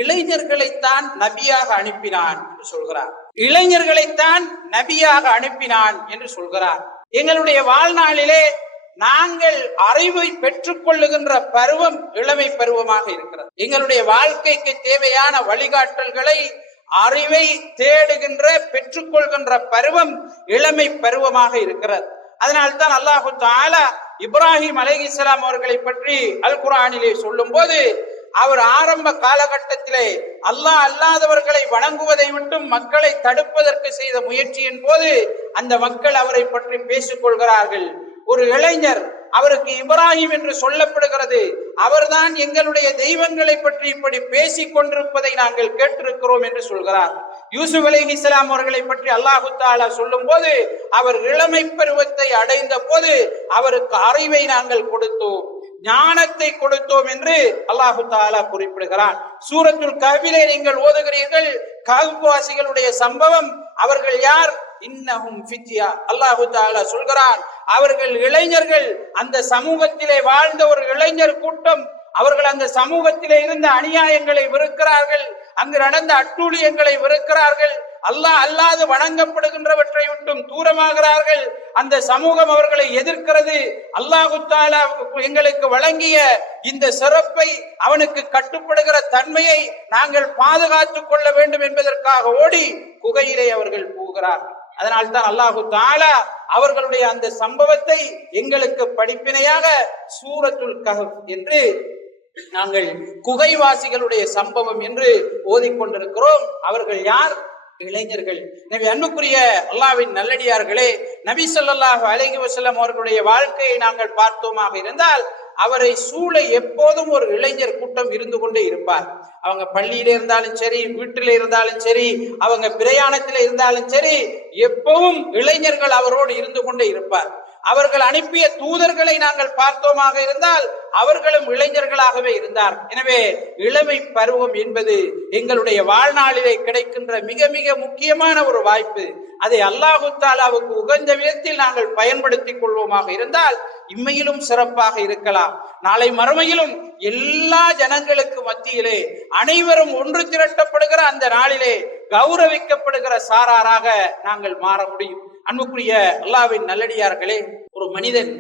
இளைஞர்களைத்தான் நபியாக அனுப்பினான் என்று சொல்கிறார். இளைஞர்களைத்தான் நபியாக அனுப்பினான் என்று சொல்கிறார். எங்களுடைய வாழ்நாளிலே நாங்கள் அறிவை பெற்றுக் கொள்ளுகின்ற பருவம் இளமை பருவமாக இருக்கிறது. எங்களுடைய வாழ்க்கைக்கு தேவையான வழிகாட்டல்களை, அறிவை தேடுகின்ற, பெற்றுக்கொள்கின்ற பருவம் இளமை பருவமாக இருக்கிறது. அதனால்தான் அல்லாஹு தஆலா இப்ராஹிம் அலைஹிஸ்ஸலாம் அவர்களை பற்றி அல் குர்ஆனிலே சொல்லும் போது அவர் ஆரம்ப காலகட்டத்திலே அல்லாஹ் அல்லாதவர்களை வணங்குவதை விட்டும் மக்களை தடுப்பதற்கு செய்த முயற்சியின் போது அந்த மக்கள் அவரை பற்றி பேசிக் கொள்கிறார்கள். ஒரு இளைஞர், அவருக்கு இப்ராஹிம் என்று சொல்லப்படுகிறது, அவர்தான் எங்களுடைய தெய்வங்களை பற்றி இப்படி பேசிக் கொண்டிருப்பதை நாங்கள் கேட்டிருக்கிறோம் என்று சொல்கிறார். யூசுப் அலைஹிஸ்ஸலாம் அவர்களை பற்றி அல்லாஹு தஆலா சொல்லும் போது, அவர் இளமை பருவத்தை அடைந்த போது அவருக்கு அறிவை நாங்கள் கொடுத்தோம், ஞானத்தை கொடுத்தோம் என்று அல்லாஹு தஆலா குறிப்பிடுகிறார். சூரத்துல் கஹ்ஃபிலே நீங்கள் ஓதுகிறீர்கள், கஹ்ஃப் வாசிகளுடைய சம்பவம். அவர்கள் யார்? இன்னஹும் ஃபித்யா. அல்லாஹு தஆலா சொல்கிறான், அவர்கள் இளைஞர்கள், அந்த சமூகத்திலே வாழ்ந்த ஒரு இளைஞர் கூட்டம். அவர்கள் அந்த சமூகத்திலே இருந்த அநியாயங்களை வெறுக்கிறார்கள், அங்கு நடந்த அட்டூழியங்களை வெறுக்கிறார்கள், அல்லாஹ் அல்லாது வணங்கப்படுகின்றவற்றை விட்டும் தூரமாகிறார்கள். அந்த சமூகம் அவர்களை எதிர்க்கிறது. அல்லாஹு தஆலா எங்களுக்கு வழங்கிய இந்த சிறப்பை, அவனுக்கு கட்டுப்படுகிற தன்மையை நாங்கள் பாதுகாத்துக் கொள்ள வேண்டும் என்பதற்காக ஓடி குகையிலே அவர்கள் போகிறார்கள். அதனால்தான் அல்லாஹு தஆலா அவர்களுடைய அந்த சம்பவத்தை எங்களுக்கு படிப்பினையாக சூரத்துல் கஹ்ஃப் என்று நாங்கள் குகைவாசிகளுடைய சம்பவம் என்று ஓதிக்கொண்டிருக்கிறோம். அவர்கள் யார்? இளைஞர்கள். எனவே அன்புக்குரிய அல்லாஹ்வின் நல்லடியார்களே, நபி ஸல்லல்லாஹு அலைஹி வஸல்லம் அவர்களுடைய வாழ்க்கையை நாங்கள் பார்த்தோமாக இருந்தால், அவரை சூழ எப்போதும் ஒரு இளைஞர் கூட்டம் இருந்து கொண்டே இருப்பார். அவங்க பள்ளியில இருந்தாலும் சரி, வீட்டில இருந்தாலும் சரி, அவங்க பிரயாணத்தில் இருந்தாலும் சரி, எப்பவும் இளைஞர்கள் அவரோடு இருந்து கொண்டே இருப்பார். அவர்கள் அனுப்பிய தூதர்களை நாங்கள் பார்த்தோமாக இருந்தால் அவர்களும் இளைஞர்களாகவே இருந்தார். எனவே இளமை பருவம் என்பது எங்களுடைய வாழ்நாளிலே கிடைக்கின்ற மிக மிக முக்கியமான ஒரு வாய்ப்பு. அதை அல்லாஹு தஆலாவுக்கு உகந்த விதத்தில் நாங்கள் பயன்படுத்திக் கொள்வோமாக இருந்தால் இம்மையிலும் சிறப்பாக இருக்கலாம், நாளை மறுமையிலும் எல்லா ஜனங்களுக்கு மத்தியிலே அனைவரும் ஒன்று திரட்டப்படுகிற அந்த நாளிலே கௌரவிக்கப்படுகிற சாராராக நாங்கள் மாற முடியும். அன்புக்குரிய அல்லாஹ்வின் நல்லடியார்களே, ஒரு மனிதன்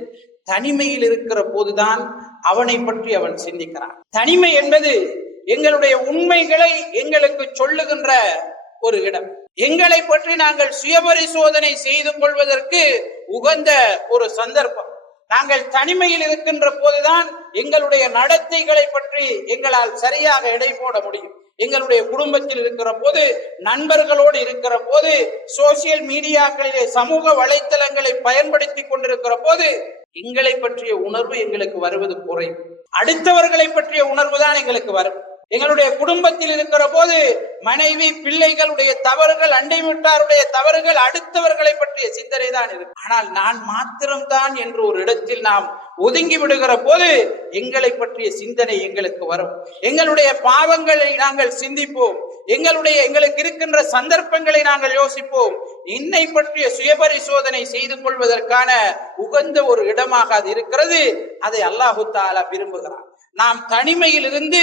தனிமையில் இருக்கிற போதுதான் அவனை பற்றி அவன் சிந்திக்கிறான். தனிமை என்பது எங்களுடைய உண்மைகளை எங்களுக்கு சொல்லுகின்ற ஒரு இடம். எங்களை பற்றி நாங்கள் சுயபரிசோதனை செய்து கொள்வதற்கு உகந்த ஒரு சந்தர்ப்பம். நாங்கள் தனிமையில் இருக்கின்ற போதுதான் எங்களுடைய நடத்தைகளை பற்றி எங்களால் சரியாக எடை போட முடியும். எங்களுடைய குடும்பத்தில் இருக்கிற போது, நண்பர்களோடு இருக்கிற போது, சோசியல் மீடியாக்களிலே சமூக வலைத்தளங்களை பயன்படுத்தி கொண்டிருக்கிற போது எங்களை பற்றிய உணர்வு எங்களுக்கு வருவது குறையும். அடுத்தவர்களை பற்றிய உணர்வு தான் எங்களுக்கு வரும். எங்களுடைய குடும்பத்தில் இருக்கிற போது மனைவி, பிள்ளைகளுடைய தவறுகள், அண்டை வீட்டாருடைய தவறுகள், அடுத்தவர்களை பற்றிய சிந்தனை தான் இருக்கு. ஆனால் நான் மாத்திரம்தான் என்று ஒரு இடத்தில் நாம் ஒதுங்கி விடுகிற போது எங்களை பற்றிய சிந்தனை எங்களுக்கு வரும். எங்களுடைய பாவங்களை நாங்கள் சிந்திப்போம், எங்களுக்கு இருக்கின்ற சந்தர்ப்பங்களை நாங்கள் யோசிப்போம். என்னை பற்றிய சுயபரிசோதனை செய்து கொள்வதற்கான உகந்த ஒரு இடமாக அது இருக்கிறது. அதை அல்லாஹு தஆலா விரும்புகிறார். நாம் தனிமையில் இருந்து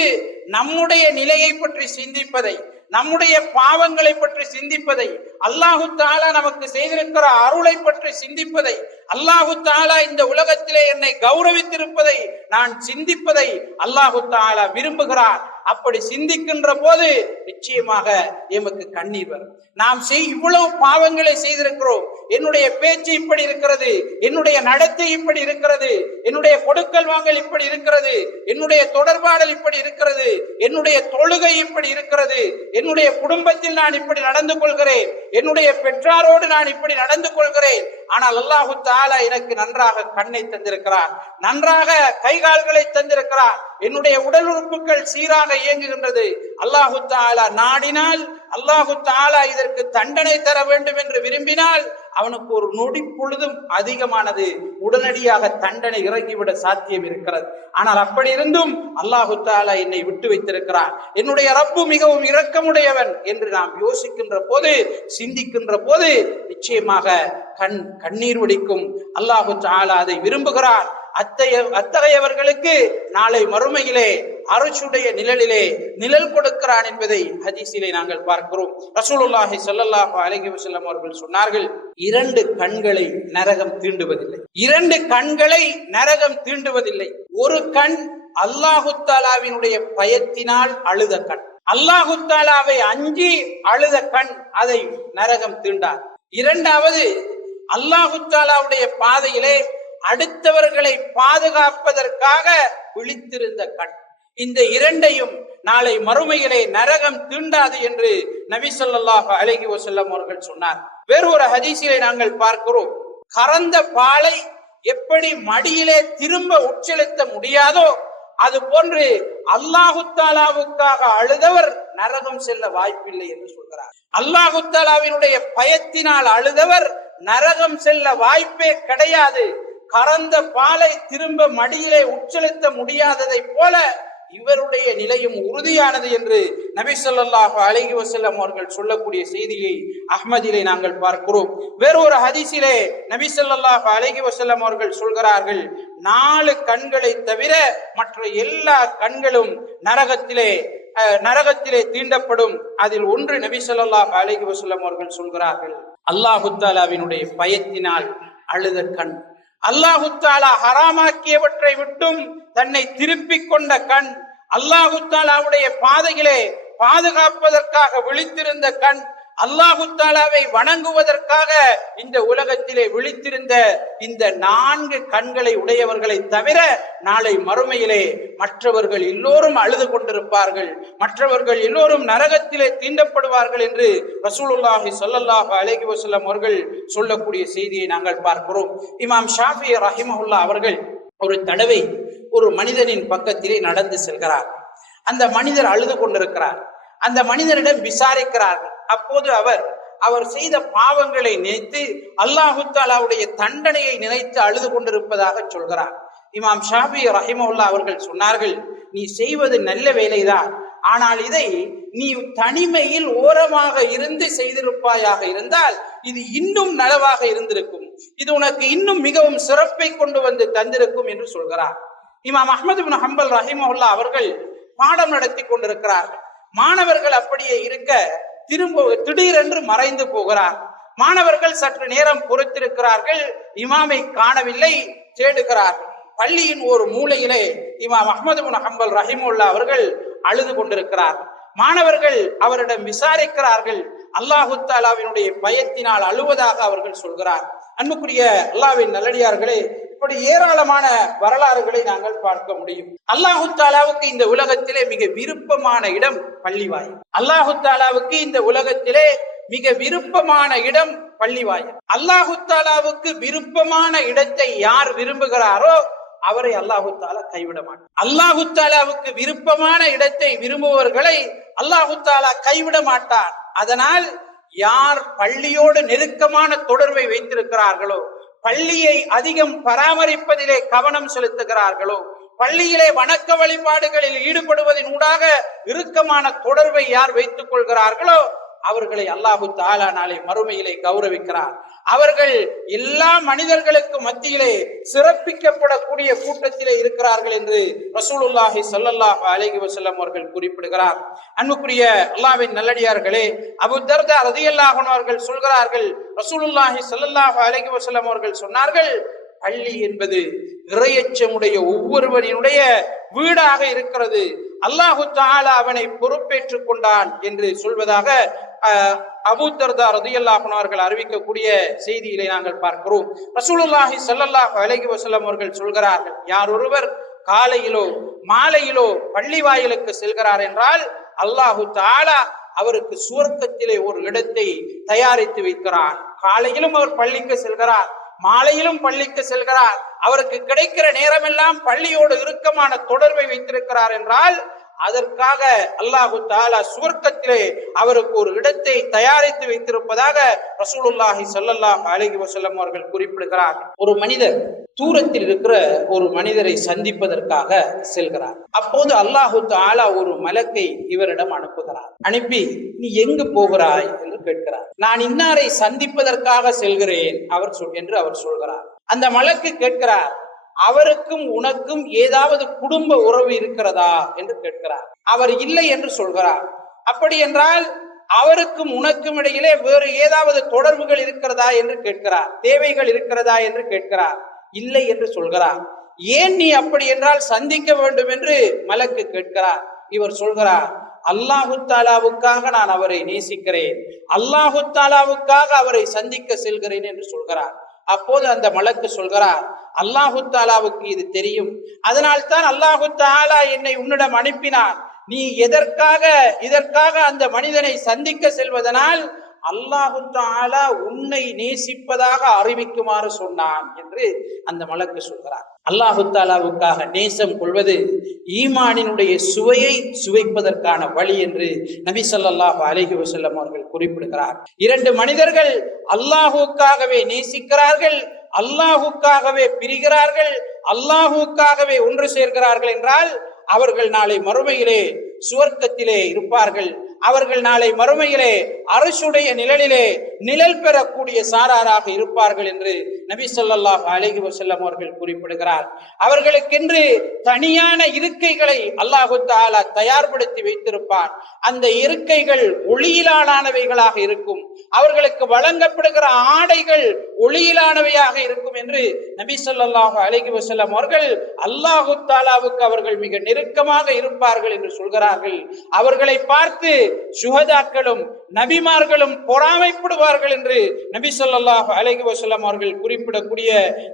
நம்முடைய நிலையை பற்றி சிந்திப்பதை, நம்முடைய பாவங்களை பற்றி சிந்திப்பதை, அல்லாஹு தஆலா நமக்கு செய்திருக்கிற அருளை பற்றி சிந்திப்பதை, அல்லாஹு தஆலா இந்த உலகத்திலே என்னை கௌரவித்திருப்பதை நான் சிந்திப்பதை அல்லாஹு தஆலா விரும்புகிறார். அப்படி சிந்திக்கின்ற போது நிச்சயமாக எமக்கு கண்ணீர் வரும். நாம் இவ்வளவு பாவங்களை செய்திருக்கிறோம், என்னுடைய பேச்சு இப்படி இருக்கிறது, என்னுடைய நடத்தை இப்படி இருக்கிறது, என்னுடைய கொடுக்கல் வாங்கல் இப்படி இருக்கிறது, என்னுடைய தொடர்பாடல் இப்படி இருக்கிறது, என்னுடைய தொழுகை இப்படி இருக்கிறது, என்னுடைய குடும்பத்தில் நான் இப்படி நடந்து கொள்கிறேன், என்னுடைய பெற்றாரோடு நான் இப்படி நடந்து கொள்கிறேன். ஆனால் அல்லாஹு தஆலா எனக்கு நன்றாக கண்ணை தந்திருக்கிறார், நன்றாக கைகால்களை தந்திருக்கிறார், என்னுடைய உடல் உறுப்புகள் சீராக இயங்குகின்றது. அல்லாஹு தஆலா நாடினால், அல்லாஹு தஆலா இதற்கு தண்டனை தர வேண்டும் என்று விரும்பினால் அவனுக்கு ஒரு நொடி பொழுதும் அதிகமானது உடனடியாக தண்டனை இறங்கிவிட சாத்தியம் இருக்கிறது. ஆனால் அப்படி இருந்தும் அல்லாஹு தஆலா என்னை விட்டு வைத்திருக்கிறார், என்னுடைய ரப்பு மிகவும் இரக்கமுடையவன் என்று நாம் யோசிக்கின்ற போது, சிந்திக்கின்ற போது நிச்சயமாக கண்ணீர் வடிக்கும். அல்லாஹு தஆலா அதை விரும்புகிறார். அத்தகையவர்களுக்கு நாளை மறுமையிலே அரசுடைய நிழலிலே நிழல் கொடுக்கிறான் என்பதை ஹதீஸிலே நாங்கள் பார்க்கிறோம். ரசூலுல்லாஹி ஸல்லல்லாஹு அலைஹி வஸல்லம் அவர்கள் சொன்னார்கள், 2 கண்களை நரகம் தீண்டுவதில்லை. 2 கண்களை நரகம் தீண்டுவதில்லை. ஒரு கண் அல்லாஹு தஆலாவினுடைய பயத்தினால் அழுத கண், அல்லாஹு தஆலாவை அஞ்சி அழுத கண், அதை நரகம் தீண்டார். 2வது அல்லாஹு தஆலாவுடைய பாதையிலே அடுத்தவர்களை பாதுகாப்பதற்காக விழித்திருந்த கண். இந்த இரண்டையும் நாளை மறுமையிலே நரகம் தீண்டாது என்று நபி ஸல்லல்லாஹு அலைஹி வஸல்லம் அவர்கள் சொன்னார். வேறு ஒரு ஹதீஸிலே நாங்கள் பார்க்கிறோம், கறந்த பாலை எப்படி மடியிலே திரும்ப உட்செலுத்த முடியாதோ அது போன்று அல்லாஹு தஆலாவுக்காக அழுதவர் நரகம் செல்ல வாய்ப்பில்லை என்று சொல்கிறார். அல்லாஹு தஆலாவினுடைய பயத்தினால் அழுதவர் நரகம் செல்ல வாய்ப்பே கிடையாது. கறந்த பாலை திரும்ப மடியிலே உட்செலுத்த முடியாததை போல இவருடைய நிலையும் உறுதியானது என்று நபி ஸல்லல்லாஹு அலைஹி வஸல்லம் அவர்கள் சொல்லக்கூடிய செய்தியை அஹ்மதிலே நாங்கள் பார்க்கிறோம். வேறொரு ஹதீஸிலே நபி ஸல்லல்லாஹு அலைஹி வஸல்லம் அவர்கள் சொல்கிறார்கள், 4 கண்களை தவிர மற்ற எல்லா கண்களும் நரகத்திலே தீண்டப்படும். அதில் ஒன்று நபி ஸல்லல்லாஹு அலைஹி வஸல்லம் அவர்கள் சொல்கிறார்கள், அல்லாஹு தஆலாவினுடைய பயத்தினால் அழுத கண், அல்லாஹு தஆலா ஹராமாக்கியவற்றை விட்டும் தன்னை திருப்பிக் கொண்ட கண், அல்லாஹு தஆலாவுடைய பாதையிலே பாதுகாப்பதற்காக விழித்திருந்த கண், அல்லாஹு தஆலாவை வணங்குவதற்காக இந்த உலகத்திலே விழித்திருந்த இந்த 4 கண்களை உடையவர்களை தவிர நாளை மறுமையிலே மற்றவர்கள் எல்லோரும் அழுது கொண்டிருப்பார்கள், மற்றவர்கள் எல்லோரும் நரகத்திலே தீண்டப்படுவார்கள் என்று ரசூலுல்லாஹி ஸல்லல்லாஹு அலைஹி வஸல்லம் அவர்கள் சொல்லக்கூடிய செய்தியை நாங்கள் பார்க்கிறோம். இமாம் ஷாஃபி ரஹிமஹுல்லாஹ் அவர்கள் ஒரு தடவை ஒரு மனிதனின் பக்கத்திலே நடந்து செல்கிறார். அந்த மனிதர் அழுது கொண்டிருக்கிறார். அந்த மனிதரிடம் விசாரிக்கிறார்கள். அப்போது அவர் செய்த பாவங்களை நினைத்து அல்லாஹு தஆலாவுடைய தண்டனையை நினைத்து அழுது கொண்டிருப்பதாக சொல்கிறார். இமாம் ஷாஃபி ரஹிமஹுல்லாஹ் அவர்கள் சொன்னார்கள், நீ செய்வது நல்ல வேலைதான், ஆனால் இதை நீ தனிமையில் ஓரமாக இருந்து செய்திருப்பாயாக இருந்தால் இது இன்னும் நலவாக இருந்திருக்கும், இது உனக்கு இன்னும் மிகவும் சிறப்பை கொண்டு வந்து தந்திருக்கும் என்று சொல்கிறார். இமாம் அஹ்மது இப்னு ஹம்பல் ரஹிமஹுல்லாஹ் அவர்கள் பாடம் நடத்தி கொண்டிருக்கிறார்கள். மாணவர்கள் அப்படியே இருக்க திடீரென்று மறைந்து போகிறார். மாணவர்கள் சற்று நேரம் பொறுத்திருக்கிறார்கள், இமாமை காணவில்லை, தேடுகிறார்கள். பள்ளியின் ஒரு மூலையிலே இமாம் அஹ்மது இப்னு ஹம்பல் ரஹிமஹுல்லாஹ் அவர்கள் அழுது கொண்டிருக்கிறார். மாணவர்கள் அவரிடம் விசாரிக்கிறார்கள். அல்லாஹு தஆலாவினுடைய பயத்தினால் அழுவதாக அவர்கள் சொல்கிறார். அன்புக்குரிய அல்லாஹ்வின் நல்லடியார்களே, இப்படி ஏராளமான வரலாறுகளை நாங்கள் பார்க்க முடியும். அல்லாஹு தஆலாவுக்கு இந்த உலகத்திலே மிக விருப்பமான இடம் பள்ளிவாயில். அல்லாஹு தஆலாவுக்கு இந்த உலகத்திலே மிக விருப்பமான இடம் பள்ளிவாயில். அல்லாஹு தஆலாவுக்கு விருப்பமான இடத்தை யார் விரும்புகிறாரோ அவரை அல்லாஹு தஆலா கைவிட மாட்டார். அல்லாஹு தஆலாவுக்கு விருப்பமான இடத்தை விரும்புபவர்களை அல்லாஹு தஆலா கைவிட மாட்டார். அதனால் யார் பள்ளியோடு நெருக்கமான தொடர்பை வைத்திருக்கிறார்களோ, பள்ளியை அதிகம் பராமரிப்பதிலே கவனம் செலுத்துகிறார்களோ, பள்ளியிலே வணக்க வழிபாடுகளில் ஈடுபடுவதன் ஊடாக இறுக்கமான தொடர்பை யார் வைத்துக் கொள்கிறார்களோ அவர்களை அல்லாஹு தஆலா நாளை மறுமையிலே கௌரவிக்கிறார். அவர்கள் எல்லா மனிதர்களுக்கு மத்தியிலே சிறப்பிக்கப்படக்கூடிய கூட்டத்திலே இருக்கிறார்கள் என்று ரசூலுல்லாஹி ஸல்லல்லாஹு அலைஹி வஸல்லம் அவர்கள் குறிப்பிடுகிறார். அன்புக்குரிய அல்லாஹ்வின் நல்லடியார்களே, அபூ தர்தா ரலியல்லாஹு அன்ஹு அவர்கள் சொல்கிறார்கள், ரசூலுல்லாஹி ஸல்லல்லாஹு அலைஹி வஸல்லம் அவர்கள் சொன்னார்கள், பள்ளி என்பது இறையச்சமுடைய ஒவ்வொருவனுடைய வீடாக இருக்கிறது, அல்லாஹு தஆலா அவனை பொறுப்பேற்றுக் கொண்டான் என்று சொல்வதாக அபூ தர்தா ரலியல்லாஹு அன்ஹு அவர்கள் அறிவிக்கக்கூடிய செய்தியிலே நாங்கள் பார்க்கிறோம். ரசூலுல்லாஹி ஸல்லல்லாஹு அலைஹி வஸல்லம் அவர்கள் சொல்கிறார்கள், யார் ஒருவர் காலையிலோ மாலையிலோ பள்ளி வாயிலுக்கு செல்கிறார் என்றால் அல்லாஹு தஆலா அவருக்கு சுவர்க்கத்திலே ஒரு இடத்தை தயாரித்து வைக்கிறான். காலையிலும் அவர் பள்ளிக்கு செல்கிறார், மாலையிலும் பள்ளிக்கு செல்கிறார், அவருக்கு கிடைக்கிற நேரமெல்லாம் பள்ளியோடு இறுக்கமான தொடர்பை வைத்திருக்கிறார் என்றால் அதற்காக அல்லாஹு தஆலா சுவர்க்கத்திலே அவருக்கு ஒரு இடத்தை தயாரித்து வைத்திருப்பதாக ரசூலுல்லாஹி ஸல்லல்லாஹு அலைஹி வஸல்லம் அவர்கள் குறிப்பிடுகிறார். ஒரு மனிதர் தூரத்தில் இருக்கிற ஒரு மனிதரை சந்திப்பதற்காக செல்கிறார். அப்போது அல்லாஹு தஆலா ஒரு மலக்கை இவரிடம் அனுப்புகிறார். அனுப்பி, நீ எங்கு போகிறாய் என்று கேட்கிறார். நான் இன்னாரை சந்திப்பதற்காக செல்கிறேன் என்று அவர் சொல்கிறார். அந்த மலக்கு கேட்கிறார், அவருக்கும் உனக்கும் ஏதாவது குடும்ப உறவு இருக்கிறதா என்று கேட்கிறார். அவர் இல்லை என்று சொல்கிறார். அப்படி என்றால் அவருக்கும் உனக்கும் இடையிலே வேறு ஏதாவது தொடர்புகள் இருக்கிறதா என்று கேட்கிறார். தேவைகள் இருக்கிறதா என்று கேட்கிறார். இல்லை என்று சொல்கிறார். ஏன் நீ அப்படி என்றால் சந்திக்க வேண்டும் என்று மலக்கு கேட்கிறார். இவர் சொல்கிறார், அல்லாஹு தஆலாவுக்காக நான் அவரை நேசிக்கிறேன், அல்லாஹு தஆலாவுக்காக அவரை சந்திக்க செல்கிறேன் என்று சொல்கிறார். அப்போது அந்த மலக்கு சொல்கிறார், அல்லாஹு தாலாவுக்கு இது தெரியும், அதனால் தான் அல்லாஹு தாலா என்னை உன்னிடம் அனுப்பினான். நீ இதற்காக அந்த மனிதனை சந்திக்க செல்வதனால் அல்லாஹு தஆலா உன்னை நேசிப்பதாக அறிவிக்குமாறு சொன்னான் என்று அந்த மலக்கு சொல்கிறார். அல்லாஹு தஆலாவுக்காக நேசம் கொள்வது ஈமானினுடைய சுவையை சுவைப்பதற்கான வழி என்று நபி ஸல்லல்லாஹு அலைஹி வஸல்லம் அவர்கள் குறிப்பிடுகிறார். இரண்டு மனிதர்கள் அல்லாஹுக்காகவே நேசிக்கிறார்கள், அல்லாஹுக்காகவே பிரிகிறார்கள், அல்லாஹுக்காகவே ஒன்று சேர்கிறார்கள் என்றால் அவர்கள் நாளை மறுமையிலே சுவர்க்கத்திலே இருப்பார்கள். அவர்கள் நாளை மறுமையிலே அரசுடைய நிழலிலே நிழல் பெறக்கூடிய சாராராக இருப்பார்கள் என்று நபி ஸல்லல்லாஹு அலைஹி வஸல்லம் அவர்கள் குறிப்பிடுகிறார். அவர்களுக்கென்று தனியான இருக்கைகளை அல்லாஹு தஆலா தயார்படுத்தி வைத்திருப்பார். அந்த இருக்கைகள் ஒளியிலானவைகளாக இருக்கும். அவர்களுக்கு வழங்கப்படுகிற ஆடைகள் ஒளியிலானவையாக இருக்கும் என்று நபி ஸல்லல்லாஹு அலைஹி வஸல்லம் அவர்கள் அல்லாஹு தஆலாவுக்கு அவர்கள் மிக நெருக்கமாக இருப்பார்கள் என்று சொல்கிறார்கள். அவர்களை பார்த்து சுஹதாக்களும் நபிமார்களும் பொறாமைப்படுவார்கள் என்று நபி ஸல்லல்லாஹு அலைஹி வஸல்லம் அவர்கள் குறிப்பிடக்கூடிய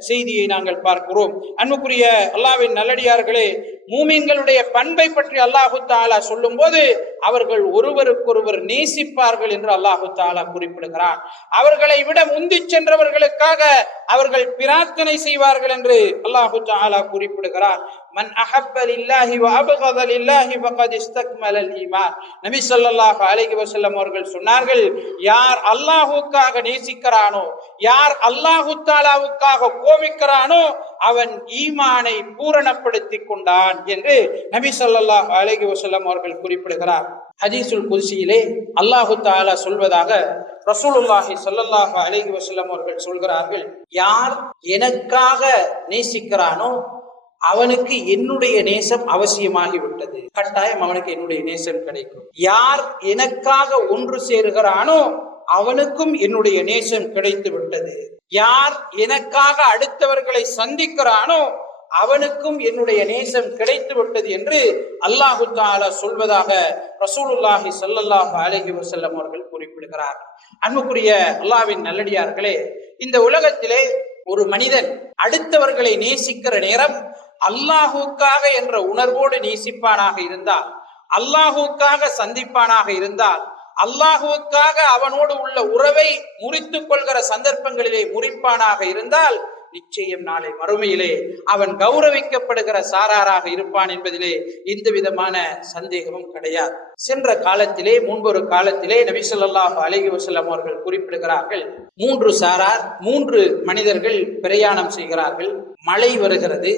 செய்தியை நாங்கள் பார்க்கிறோம். அன்புக்குரிய அல்லாஹ்வின் நல்லடியார்களே, மூமின்களுடைய பண்பை பற்றி அல்லாஹு தஆலா சொல்லும் போது அவர்கள் ஒருவருக்கொருவர் நேசிப்பார்கள் என்று அல்லாஹு தஆலா குறிப்பிடுகிறார். அவர்களை விட முந்தி சென்றவர்களுக்காக அவர்கள் பிரார்த்தனை செய்வார்கள் என்று அல்லாஹு தஆலா குறிப்பிடுகிறார். மன் அஹப்ப லில்லாஹி வ அப்கத லில்லாஹி ஃபகத் இஸ்தக்மலல் ஈமான். நபி ஸல்லல்லாஹு அலைஹி வஸல்லம் அவர்கள் சொன்னார்கள், யார் அல்லாஹ்வுக்காக நேசிக்கிறானோ, யார் அல்லாஹு தஆலாவுக்காக கோபிக்கிறானோ அவன் ஈமானை பூரணப்படுத்திக் கொண்டான் என்று நபி ஸல்லல்லாஹு அலைஹி வஸல்லம் அவர்கள் குறிப்பிடுகிறார். ஹதீஸுல் குத்ஸியிலே அல்லாஹு தஆலா சொல்வதாக ரசூலுல்லாஹி ஸல்லல்லாஹு அலைஹி வஸல்லம் அவர்கள் சொல்கிறார்கள், யார் எனக்காக நேசிக்கிறானோ அவனுக்கு என்னுடைய நேசம் அவசியமாகிவிட்டது. கட்டாயம் அவனுக்கு என்னுடைய நேசம் கிடைக்கும். யார் எனக்காக ஒன்று சேருகிறானோ அவனுக்கும் என்னுடைய நேசம் கிடைத்து விட்டது. யார் எனக்காக அடுத்தவர்களை சந்திக்கிறானோ அவனுக்கும் என்னுடைய நேசம் கிடைத்து விட்டது என்று அல்லாஹு தஆலா சொல்வதாக ரசூலுல்லாஹி ஸல்லல்லாஹு அலைஹி வஸல்லம் அவர்கள் குறிப்பிடுகிறார். அன்புக்குரிய அல்லாஹ்வின் நல்லடியார்களே, இந்த உலகத்திலே ஒரு மனிதன் அடுத்தவர்களை நேசிக்கிற நேரம் அல்லாஹுக்காக என்ற உணர்வோடு நேசிப்பானாக இருந்தால், அல்லாஹுக்காக சந்திப்பானாக இருந்தால், அல்லாஹுக்காக அவனோடு உள்ள உறவை முறித்துக் கொள்கிற சந்தர்ப்பங்களிலே முறிப்பானாக இருந்தால் நிச்சயம் நாளை மறுமையிலே அவன் கௌரவிக்கப்படுகிற சாராராக இருப்பான் என்பதிலே எந்த விதமான சந்தேகமும் கிடையாது. சென்ற காலத்திலே, முன்பொரு காலத்திலே நபி ஸல்லல்லாஹு அலைஹி வஸல்லம் அவர்கள் குறிப்பிடுகிறார்கள், 3 சாரார், 3 மனிதர்கள் பிரயாணம் செய்கிறார்கள். மழை வருகிறது.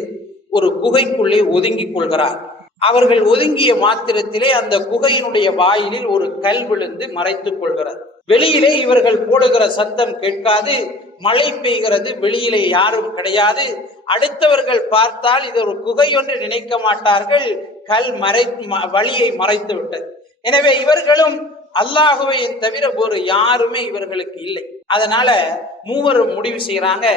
ஒரு குகைக்குள்ளே ஒதுங்கிக் கொள்கிறார். அவர்கள் ஒதுங்கிய மாத்திரத்திலே அந்த குகையினுடைய வாயிலில் ஒரு கல் விழுந்து மறைத்துக் கொள்கிறது. வெளியிலே இவர்கள் போடுகிற சத்தம் கேட்காது. மழை பெய்கிறது, வெளியிலே யாரும் கிடையாது. அடுத்தவர்கள் பார்த்தால் இது ஒரு குகை என்று நினைக்க மாட்டார்கள். கல் வழியை மறைத்து விட்டது. எனவே இவர்களும் அல்லாஹுவை தவிர ஒரு யாருமே இவர்களுக்கு இல்லை. அதனால மூவரும் முடிவு செய்யறாங்க,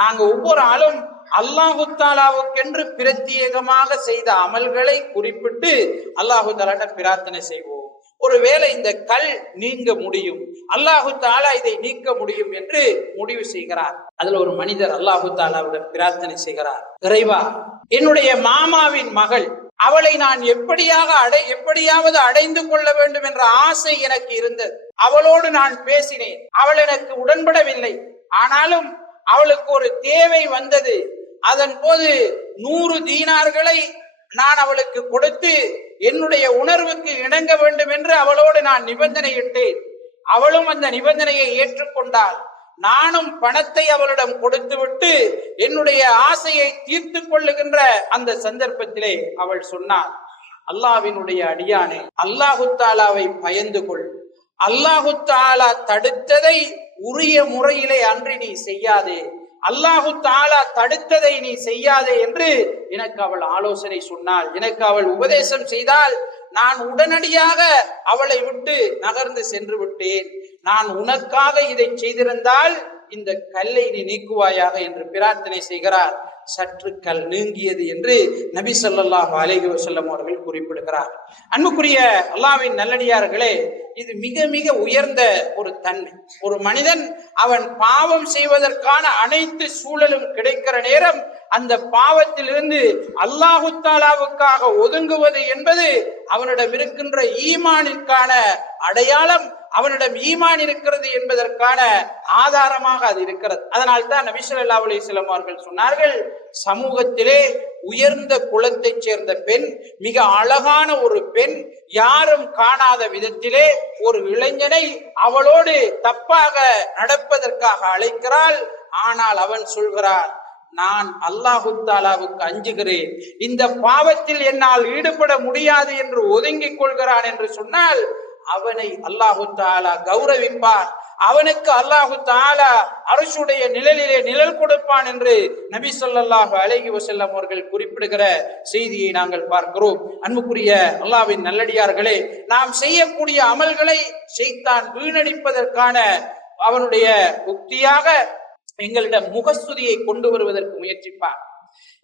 நாங்க ஒவ்வொரு ஆளும் அல்லாஹு தஆலாவுக்கென்று பிரத்யேகமாக செய்த அமல்களை குறிப்பிட்டு அல்லாஹு தஆலாட்ட பிரார்த்தனை செய்வோம். ஒருவேளை இந்த கல் நீங்க முடியும், அல்லாஹு தஆலா இதை நீக்க முடியும் என்று முடிவு செய்கிறார். அதுல ஒரு மனிதர் அல்லாஹு தஆலாவுடன் பிரார்த்தனை செய்கிறார், இறைவா, என்னுடைய மாமாவின் மகள், அவளை நான் எப்படியாவது அடைந்து கொள்ள வேண்டும் என்ற ஆசை எனக்கு இருந்தது. அவளோடு நான் பேசினேன், அவள் எனக்கு உடன்படவில்லை. ஆனாலும் அவளுக்கு ஒரு தேவை வந்தது. அதன் போது 100 தீனார்களை நான் அவளுக்கு கொடுத்து என்னுடைய உணர்வுக்கு இணங்க வேண்டும் என்று அவளோடு நான் நிபந்தனையிட்டேன். அவளும் அந்த நிபந்தனையை ஏற்றுக்கொண்டாள். நானும் பணத்தை அவளிடம் கொடுத்துவிட்டு என்னுடைய ஆசையை தீர்த்து கொள்ளுகின்ற அந்த சந்தர்ப்பத்திலே அவள் சொன்னாள், அல்லாஹ்வினுடைய அடியானே, அல்லாஹு தஆலாவை பயந்து கொள். அல்லாஹு தஆலா தடுத்ததை உரிய முறையிலே அன்றி நீ செய்யாதே, அல்லாஹு தஆலா தடுத்ததை நீ செய்யாதே என்று எனக்கு அவள் ஆலோசனை சொன்னாள். எனக்கு அவள் உபதேசம் செய்தால் நான் உடனடியாக அவளை விட்டு நகர்ந்து சென்று விட்டேன். நான் உனக்காக இதை செய்திருந்தால் இந்த கல்லை நீ நீக்குவாயாக என்று பிரார்த்தனை செய்கிறார். சற்று நீங்கியது என்று நபி ஸல்லல்லாஹு அலைஹி வஸல்லம் அவர்கள் குறிப்பிடுகிறார். அன்புக்குரிய அல்லாஹ்வின் நல்லடியார்களே, இது மிக மிக உயர்ந்த ஒரு தன்மை. ஒரு மனிதன் அவன் பாவம் செய்வதற்கான அனைத்து சூழலும் கிடைக்கிற நேரம் அந்த பாவத்திலிருந்து அல்லாஹு தஆலாவுக்காக ஒதுங்குவது என்பது அவனிடம் இருக்கின்ற ஈமானிற்கான அடையாளம், அவனிடம் ஈமான் இருக்கிறது என்பதற்கான ஆதாரமாக அது இருக்கிறது. அதனால் தான் நபி ஸல்லல்லாஹு அலைஹி வஸல்லம் அவர்கள் சொன்னார்கள், சமூகத்திலே உயர்ந்த குலத்தை சேர்ந்த பெண், மிக அழகான ஒரு பெண், யாரும் காணாத விதத்திலே ஒரு இளைஞனை அவளோடு தப்பாக நடப்பதற்காக அழைக்கிறாள். ஆனால் அவன் சொல்கிறான், நான் அல்லாஹு தஆலாவுக்கு அஞ்சுகிறேன், இந்த பாவத்தில் என்னால் ஈடுபட முடியாது என்று ஒதுங்கிக் கொள்கிறான் என்று சொன்னால் அவனை அல்லாஹு தஆலா கௌரவிப்பார், அவனுக்கு அல்லாஹு தஆலா அர்ஷுடைய நிழலிலே நிழல் கொடுப்பான் என்று நபி ஸல்லல்லாஹு அலைஹி வஸல்லம் அவர்கள் குறிப்பிடுகிற செய்தியை நாங்கள் பார்க்கிறோம். அன்புக்குரிய அல்லாஹ்வின் நல்லடியார்களே, நாம் செய்யக்கூடிய அமல்களை ஷைத்தான் வீணடிப்பதற்கான அவனுடைய உக்தியாக எங்களிடம் முகஸ்துதியை கொண்டு வருவதற்கு முயற்சிப்பார்.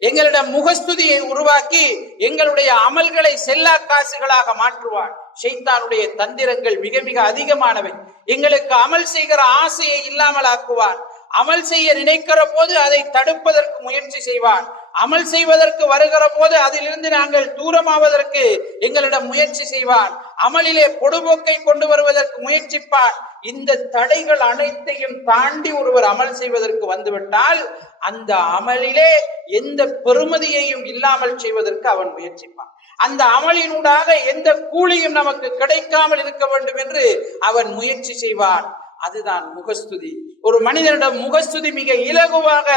எங்களிடம் முகஸ்துதியை உருவாக்கி எங்களுடைய அமல்களை செல்லா காசுகளாக மாற்றுவார். ஷைத்தானுடைய தந்திரங்கள் மிக மிக அதிகமானவை. எங்களுக்கு அமல் செய்கிற ஆசையை இல்லாமல் ஆக்குவார். அமல் செய்ய நினைக்கிற போது அதை தடுப்பதற்கு முயற்சி செய்வார். அமல் செய்வதற்கு வருகிற போது அதிலிருந்து நாங்கள் தூரமாவதற்கு எங்களிடம் முயற்சி செய்வார். அமலிலே பொடுபோக்கை கொண்டு வருவதற்கு முயற்சிப்பார். இந்த தடைகள் அனைத்தையும் தாண்டி ஒருவர் அமல் செய்வதற்கு வந்துவிட்டால் அந்த அமலிலே எந்த பெறுமதியையும் இல்லாமல் செய்வதற்கு அவன் முயற்சிப்பான். அந்த அமலினூடாக எந்த கூலியும் நமக்கு கிடைக்காமல் இருக்க வேண்டும் என்று அவன் முயற்சி செய்வான். அதுதான் முகஸ்துதி. ஒரு மனிதனிடம் முகஸ்துதி மிக இலகுவாக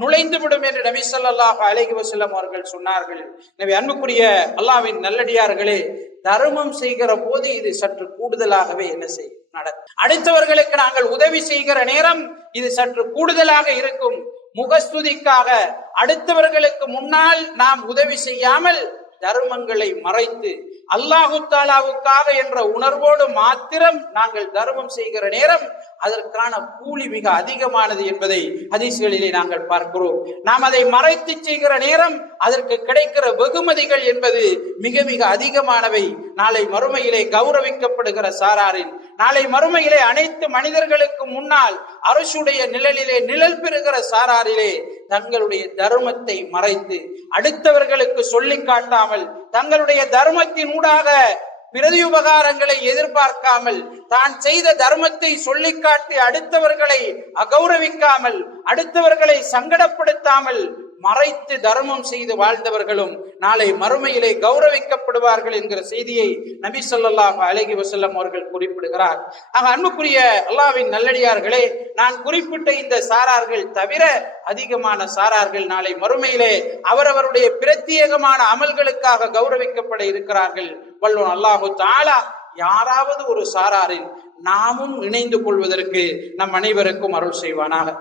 நுழைந்து விடும் என்று நபி ஸல்லல்லாஹு அலைஹி வஸல்லம் அவர்கள் சொன்னார்கள். நபி அன்புக்குரிய அல்லாஹ்வின் நல்லடியார்களே, தர்மம் செய்கிற போது இது சற்று கூடுதலாகவே என்ன செய்யும் நடக்கும். அடுத்தவர்களுக்கு நாங்கள் உதவி செய்கிற நேரம் இது சற்று கூடுதலாக இருக்கும். முகஸ்துதிக்காக அடுத்தவர்களுக்கு முன்னால் நாம் உதவி செய்யாமல் தர்மங்களை மறைத்து அல்லாஹு தஆலாவுக்காக என்ற உணர்வோடு மாத்திரம் நாங்கள் தர்மம் செய்கிற நேரம் அதற்கான கூலி மிக அதிகமானது என்பதை ஹதீஸ்களிலே நாங்கள் பார்க்கிறோம். நாம் அதை மறைத்து செய்கிற நேரம் அதற்கு கிடைக்கிற வெகுமதிகள் என்பது மிக மிக அதிகமானவை. நாளை மறுமையிலே கௌரவிக்கப்படுகிற சாராரில், நாளை மறுமையிலே அனைத்து மனிதர்களுக்கு முன்னால் அரசுடைய நிழலிலே நிழல் பெறுகிற சாராரிலே தங்களுடைய தர்மத்தை மறைத்து அடுத்தவர்களுக்கு சொல்லி காட்டாமல் தங்களுடைய தர்மத்தின் ஊடாக பிரதியுபகாரங்களை எதிர்பார்க்காமல் தான் செய்த தர்மத்தை சொல்லிக்காட்டி அடுத்தவர்களை அகௌரவிக்காமல் அடுத்தவர்களை சங்கடப்படுத்தாமல் மறைத்து தர்மம் செய்து வாழ்ந்தவர்களும் நாளை மறுமையிலே கௌரவிக்கப்படுவார்கள் என்கிற செய்தியை நபி ஸல்லல்லாஹு அலைஹி வஸல்லம் அவர்கள் குறிப்பிடுகிறார். ஆக அன்புக்குரிய அல்லாஹ்வின் நல்லடியார்களே, நான் குறிப்பிட்ட இந்த சாரார்கள் தவிர அதிகமான சாரார்கள் நாளை மறுமையிலே அவரவருடைய பிரத்யேகமான அமல்களுக்காக கௌரவிக்கப்பட இருக்கிறார்கள். வல்லோன் அல்லாஹு தஆலா யாராவது ஒரு சாராரில் நாமும் இணைந்து கொள்வதற்கு நம் அனைவருக்கும் அருள் செய்வானாக.